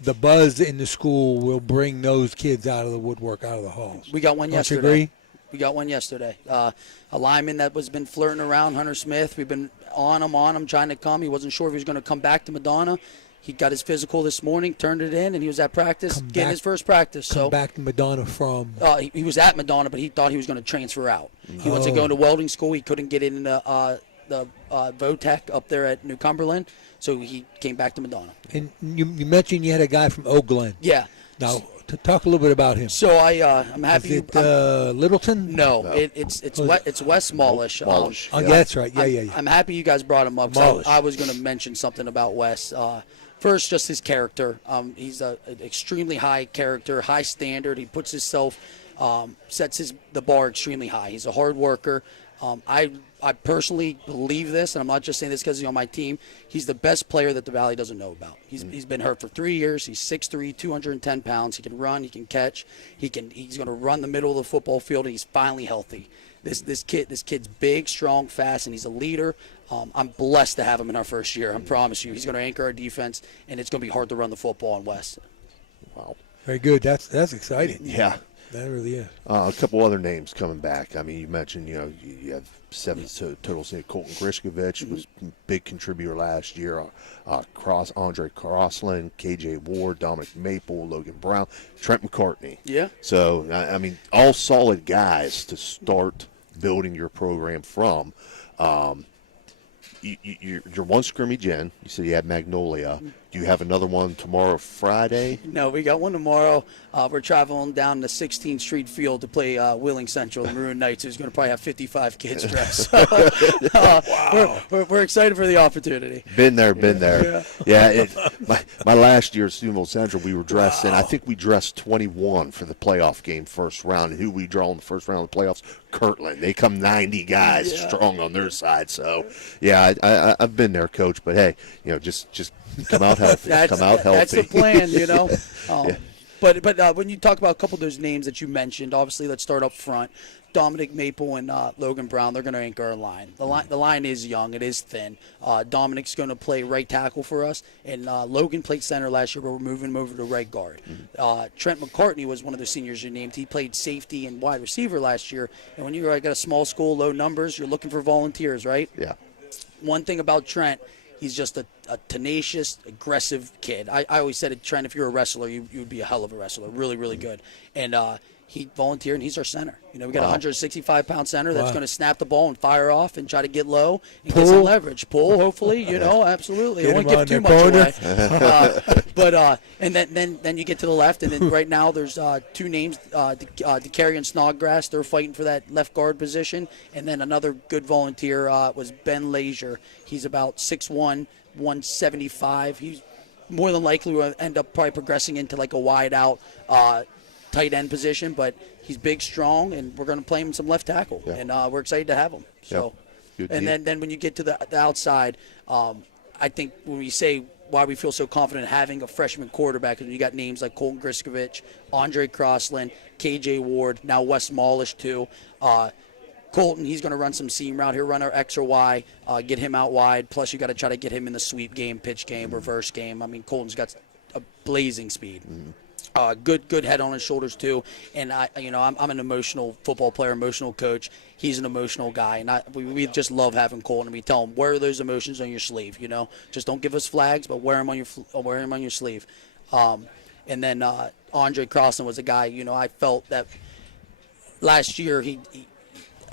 The buzz in the school will bring those kids out of the woodwork, out of the halls. We got one yesterday. Don't you agree? We got one yesterday. A lineman that was been flirting around, Hunter Smith. We've been on him, trying to come. He wasn't sure if he was going to come back to Madonna. he got his physical this morning, turned it in, and he was at practice, getting his first practice. Come back to Madonna from. He was at Madonna, but he thought he was going to transfer out. He went to go into welding school. He couldn't get in the VOTEC up there at New Cumberland, so he came back to Madonna. And you mentioned you had a guy from Oak Glen. Yeah. Now, to talk a little bit about him. So I'm happy. Is it Littleton? No. It's Wes Smallish. Yeah, that's right. Yeah. I'm happy you guys brought him up. So I was going to mention something about Wes. First, just his character. He's an extremely high character, high standard. He puts himself, sets the bar extremely high. He's a hard worker. I personally believe this, and I'm not just saying this because he's on my team. He's the best player that the Valley doesn't know about. He's been hurt for 3 years. He's 6'3", 210 pounds. He can run. He can catch. He's going to run the middle of the football field, and he's finally healthy. This kid's big, strong, fast, and he's a leader. I'm blessed to have him in our first year. I promise you, he's going to anchor our defense, and it's going to be hard to run the football in West. Wow, very good. That's exciting. Yeah. That really is. A couple other names coming back. I mean, you mentioned, you have 7 totals. Colton Griskovich was a big contributor last year. Andre Crossland, KJ Ward, Dominic Maple, Logan Brown, Trent McCartney. Yeah. So, I mean, all solid guys to start building your program from. You're one scrimmage in. You said you had Magnolia. Do you have another one tomorrow, Friday? No, we got one tomorrow. We're traveling down the 16th Street Field to play Wheeling Central, the Maroon Knights, who's going to probably have 55 kids dressed. Wow. We're excited for the opportunity. Been there. Yeah. My last year at Steubenville Central, we were dressed in. I think we dressed 21 for the playoff game first round. And who we draw in the first round of the playoffs? Kirtland. They come 90 guys strong on their side. So, yeah, I've been there, Coach. But, hey, just come out healthy. Come out healthy. That's the plan, Yeah. But when you talk about a couple of those names that you mentioned, obviously let's start up front. Dominic Maple and Logan Brown, they're going to anchor our line. The line is young. It is thin. Dominic's going to play right tackle for us, and Logan played center last year, but we're moving him over to right guard. Trent McCartney was one of the seniors you named. He played safety and wide receiver last year, and when you've got a small school, low numbers, you're looking for volunteers, right? Yeah. One thing about Trent, he's just a tenacious, aggressive kid. I always said, Trent, if you're a wrestler, you'd be a hell of a wrestler, really, really good. And he volunteered, and he's our center. We got a 165-pound center that's going to snap the ball and fire off and try to get low and get some leverage. Pull, hopefully, absolutely. I won't give too much away. And then you get to the left, and then right now there's 2 names, DeCarry and Snodgrass. They're fighting for that left guard position. And then another good volunteer was Ben Lazier. He's about 6'1", 175. He's more than likely will end up probably progressing into like a wide out tight end position, but he's big, strong, and we're going to play him some left tackle, and we're excited to have him. So, and then when you get to the outside, I think when we say why we feel so confident having a freshman quarterback, and you got names like Colton Griskovich, Andre Crossland, KJ Ward, now Wes Smallish too. Colton, he's going to run some seam route. He'll run our X or Y, get him out wide. Plus, you got to try to get him in the sweep game, pitch game, reverse game. I mean, Colton's got a blazing speed. Good head on his shoulders too. And I'm an emotional football player, emotional coach. He's an emotional guy, and we just love having Colton. And we tell him, wear those emotions on your sleeve. Just don't give us flags, but wear them on your sleeve. And then Andre Crossland was a guy. I felt that last year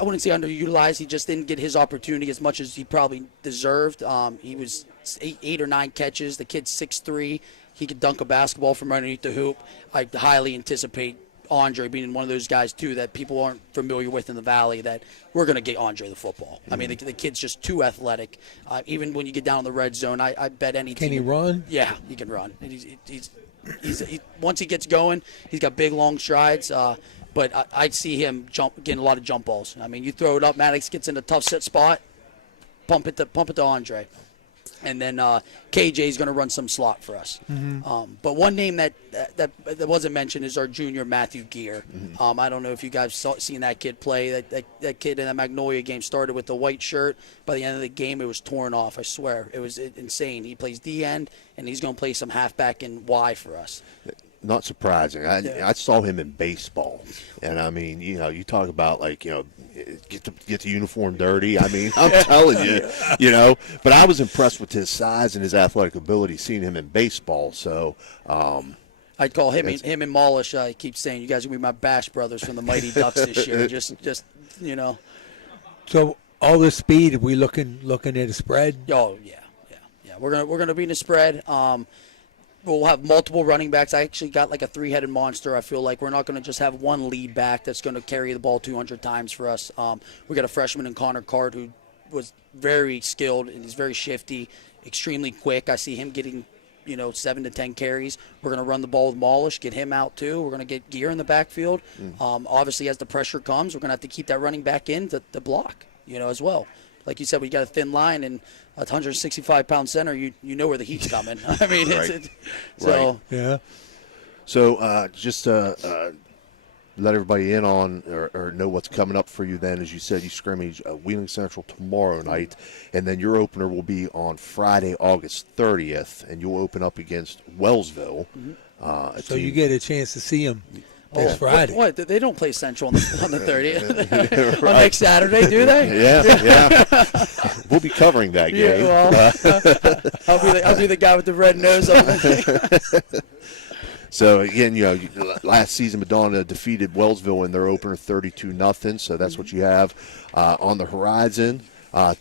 I wouldn't say underutilized. He just didn't get his opportunity as much as he probably deserved. He was 8 or 9 catches. The kid's 6'3". He could dunk a basketball from underneath the hoop. I highly anticipate Andre being one of those guys, too, that people aren't familiar with in the Valley, that we're going to get Andre the football. I mean, the kid's just too athletic. Even when you get down in the red zone, I bet any team. Can he run? Yeah, he can run. And he's once he gets going, he's got big, long strides. But I'd see him getting a lot of jump balls. I mean, you throw it up, Maddox gets in a tough set spot, pump it to Andre. And then KJ's going to run some slot for us. But one name that wasn't mentioned is our junior Matthew Gear. I don't know if you guys seen that kid play. That kid in the Magnolia game started with the white shirt. By the end of the game, it was torn off. I swear, it was insane. He plays D end, and he's going to play some halfback and Y for us. not surprising. I saw him in baseball, and I mean, you talk about get the uniform dirty. I mean, I'm telling you, But I was impressed with his size and his athletic ability, seeing him in baseball. So. I'd call him and Molish. I keep saying you guys are gonna be my Bash brothers from the Mighty Ducks this year. Just. So all this speed, are we looking at a spread? Oh yeah. We're gonna be in a spread. We'll have multiple running backs. I actually got like a three-headed monster. I feel like we're not going to just have one lead back that's going to carry the ball 200 times for us. We got a freshman in Connor Card who was very skilled and he's very shifty, extremely quick. I see him getting 7 to 10 carries. We're going to run the ball with Molish, get him out too. We're going to get Gear in the backfield. Obviously, as the pressure comes, we're going to have to keep that running back in to block, as well. Like you said, we got a thin line and a 165-pound center. You know where the heat's coming. I mean, right. So yeah. So just let everybody in on or know what's coming up for you. Then, as you said, you scrimmage Wheeling Central tomorrow night, and then your opener will be on Friday, August 30th, and you'll open up against Wellsville. So you get a chance to see them. This Friday. What? They don't play Central on the 30th. On next Saturday, do they? Yeah. We'll be covering that game. Well, I'll be the guy with the red nose up there. So, again, last season Madonna defeated Wellsville in their opener 32-0, so that's what you have on the horizon.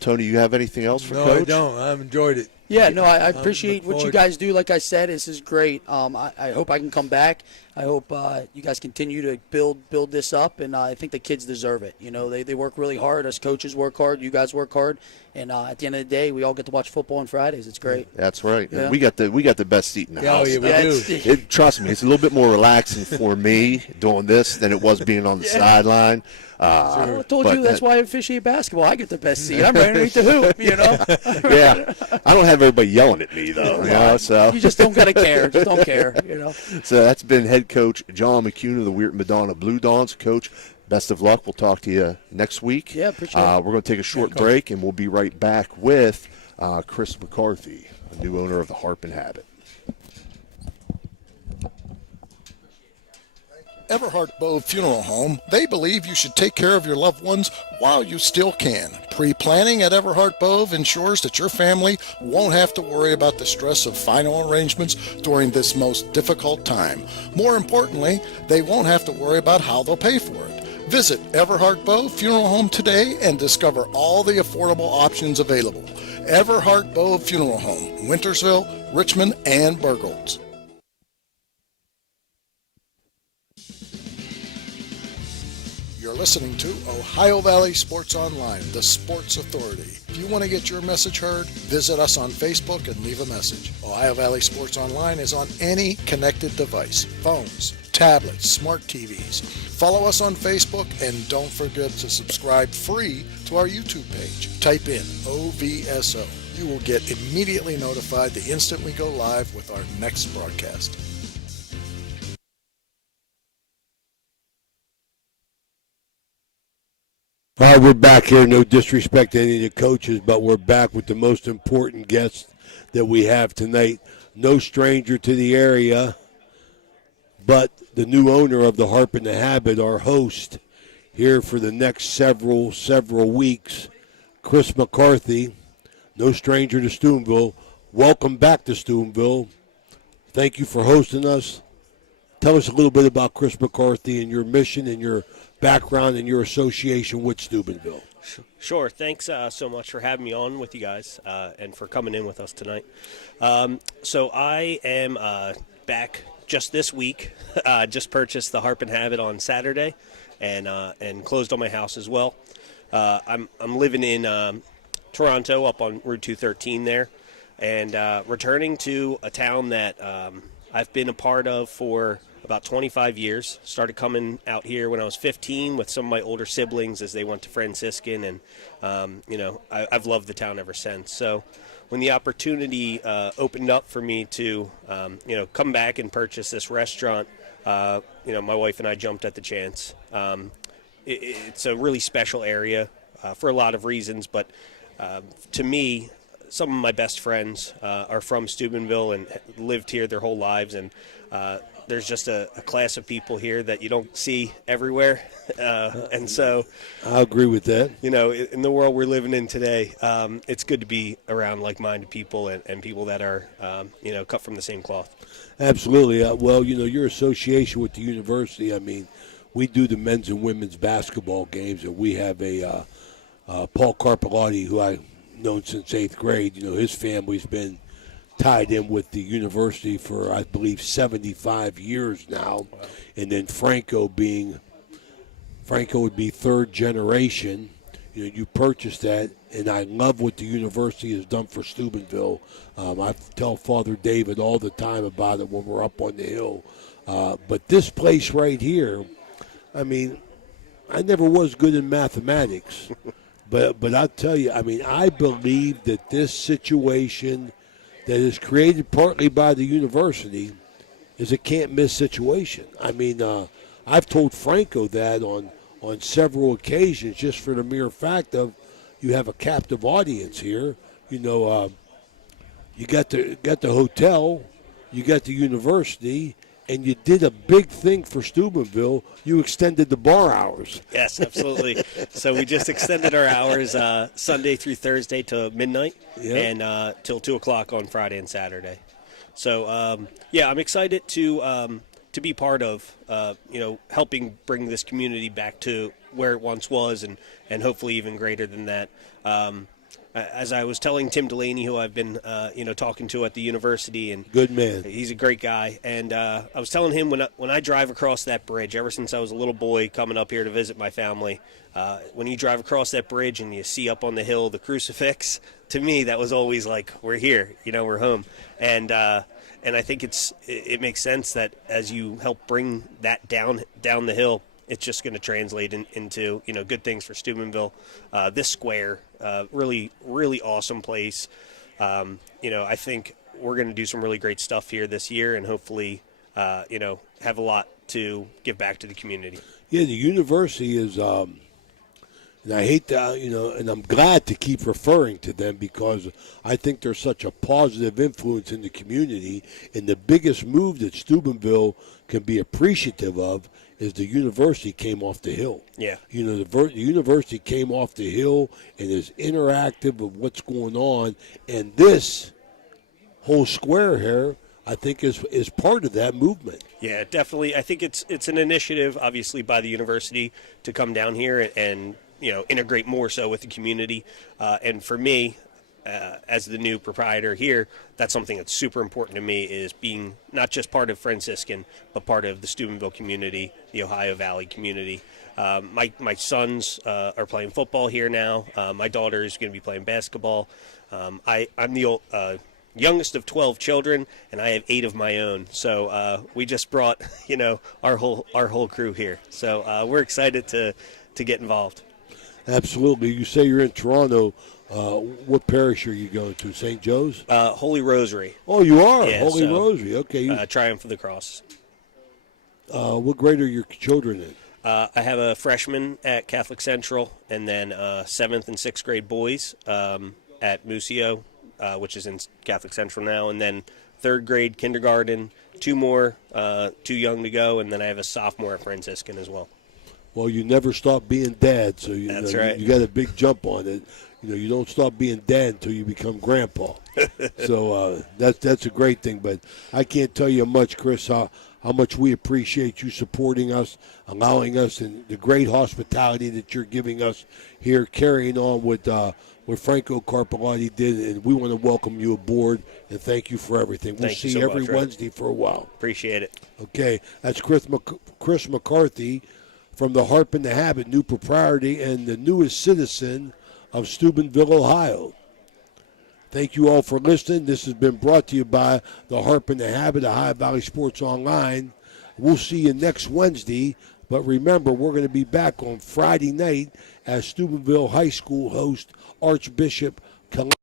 Tony, you have anything else for Coach? No, I don't. I've enjoyed it. Yeah, no, I appreciate what you guys do. Like I said, this is great. I hope I can come back. I hope you guys continue to build this up, and I think the kids deserve it. They work really hard. Us coaches work hard. You guys work hard, and at the end of the day, we all get to watch football on Fridays. It's great. That's right. Yeah. We got the best seat in the house. Oh, yeah, we do. Trust me, it's a little bit more relaxing for me doing this than it was being on the sideline. I told you that's why I officiate basketball. I get the best seat. I'm right underneath the hoop. Yeah, I don't have everybody yelling at me though. So you just don't gotta care. Just don't care. So that's been head coach John McCune of the Weirton Madonna Blue Dawns. Coach, best of luck. We'll talk to you next week. Yeah, appreciate it. We're going to take a short break, and we'll be right back with Chris McCarthy, a new owner of the Harp and Habit. Everhart Bove Funeral Home, they believe you should take care of your loved ones while you still can. Pre-planning at Everhart Bove ensures that your family won't have to worry about the stress of final arrangements during this most difficult time. More importantly, they won't have to worry about how they'll pay for it. Visit Everhart Bove Funeral Home today and discover all the affordable options available. Everhart Bove Funeral Home, Wintersville, Richmond, and Burgolds. You're listening to Ohio Valley Sports Online, the sports authority. If you want to get your message heard, visit us on Facebook and leave a message. Ohio Valley Sports Online is on any connected device, phones, tablets, smart TVs. Follow us on Facebook and don't forget to subscribe free to our YouTube page. Type in OVSO. You will get immediately notified the instant we go live with our next broadcast. All right, we're back here. No disrespect to any of the coaches, but we're back with the most important guest that we have tonight. No stranger to the area, but the new owner of the Harp and the Habit, our host here for the next several weeks, Chris McCarthy. No stranger to Steubenville. Welcome back to Steubenville. Thank you for hosting us. Tell us a little bit about Chris McCarthy and your mission and your background and your association with Steubenville. Sure. Thanks so much for having me on with you guys and for coming in with us tonight. So I am back just this week. Just purchased the Harp and Habit on Saturday and closed on my house as well. I'm living in Toronto up on Route 213 there and returning to a town that I've been a part of for about 25 years. Started coming out here when I was 15 with some of my older siblings as they went to Franciscan, and I've loved the town ever since. So when the opportunity opened up for me to come back and purchase this restaurant, my wife and I jumped at the chance. It's a really special area for a lot of reasons, but to me, some of my best friends are from Steubenville and lived here their whole lives, and there's just a class of people here that you don't see everywhere, and so I agree with that. You know, in the world we're living in today, it's good to be around like-minded people and people that are, cut from the same cloth. Absolutely. Well, your association with the university, I mean, we do the men's and women's basketball games, and we have a Paul Carpellotti, who I've known since 8th grade. His family's been tied in with the university for, I believe, 75 years now. Wow. And then Franco would be third generation. You purchased that, and I love what the university has done for Steubenville. I tell Father David all the time about it when we're up on the hill. But this place right here, I mean, I never was good in mathematics, but I'll tell you, I mean, I believe that this situation that is created partly by the university is a can't-miss situation. I mean, I've told Franco that on several occasions, just for the mere fact of you have a captive audience here. You got the hotel, you got the university, and you did a big thing for Steubenville. You extended the bar hours. Yes, absolutely. So we just extended our hours Sunday through Thursday to midnight, and till 2 o'clock on Friday and Saturday. So I'm excited to be part of helping bring this community back to where it once was, and hopefully even greater than that. As I was telling Tim Delaney, who I've been talking to at the university, and good man, he's a great guy, and I was telling him when I drive across that bridge, ever since I was a little boy coming up here to visit my family, when you drive across that bridge and you see up on the hill the crucifix, to me that was always like, we're here, we're home, and I think it makes sense that as you help bring that down the hill, it's just going to translate into good things for Steubenville. This square, really, really awesome place. I think we're going to do some really great stuff here this year, and hopefully, have a lot to give back to the community. Yeah, the university is, and I hate to, and I'm glad to keep referring to them because I think they're such a positive influence in the community. And the biggest move that Steubenville can be appreciative of is the university came off the hill. Yeah. The university came off the hill and is interactive of what's going on. And this whole square here, I think, is part of that movement. Yeah, definitely. I think it's an initiative, obviously, by the university to come down here and integrate more so with the community. And for me, as the new proprietor here, that's something that's super important to me, is being not just part of Franciscan, but part of the Steubenville community, the Ohio Valley community. My sons are playing football here now. My daughter is going to be playing basketball. I'm the youngest of 12 children, and I have 8 of my own. So we just brought our whole crew here. So we're excited to get involved. Absolutely. You say you're in Toronto. What parish are you going to? St. Joe's? Holy Rosary. Oh, you are? Yeah, Holy Rosary. Okay. Triumph of the Cross. What grade are your children in? I have a freshman at Catholic Central, and then 7th and 6th grade boys at Museo, which is in Catholic Central now, and then 3rd grade kindergarten, 2 more, too young to go, and then I have a sophomore at Franciscan as well. Well, you never stop being dad, so That's right. You got a big jump on it. You don't stop being dad until you become grandpa. So that's a great thing. But I can't tell you much, Chris, how much we appreciate you supporting us, allowing us, and the great hospitality that you're giving us here, carrying on with what Franco Carpellotti did. And we want to welcome you aboard and thank you for everything. We'll see you every Wednesday for a while. Appreciate it. Okay, that's Chris McCarthy from the Harp and the Habit, new proprietor and the newest citizen of Steubenville, Ohio. Thank you all for listening. This has been brought to you by the Harp and the Habit, Ohio Valley Sports Online. We'll see you next Wednesday, but remember, we're going to be back on Friday night as Steubenville High School host Archbishop Columbus.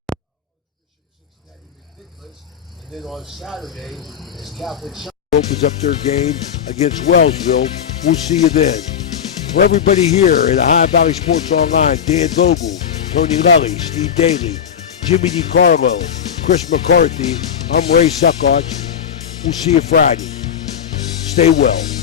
And then on Saturday, as Catholic Central opens up their game against Wellsville. We'll see you then. For everybody here at Ohio Valley Sports Online, Dan Vogel, Tony Lelly, Steve Daly, Jimmy DiCarlo, Chris McCarthy, I'm Ray Saccoccia. We'll see you Friday. Stay well.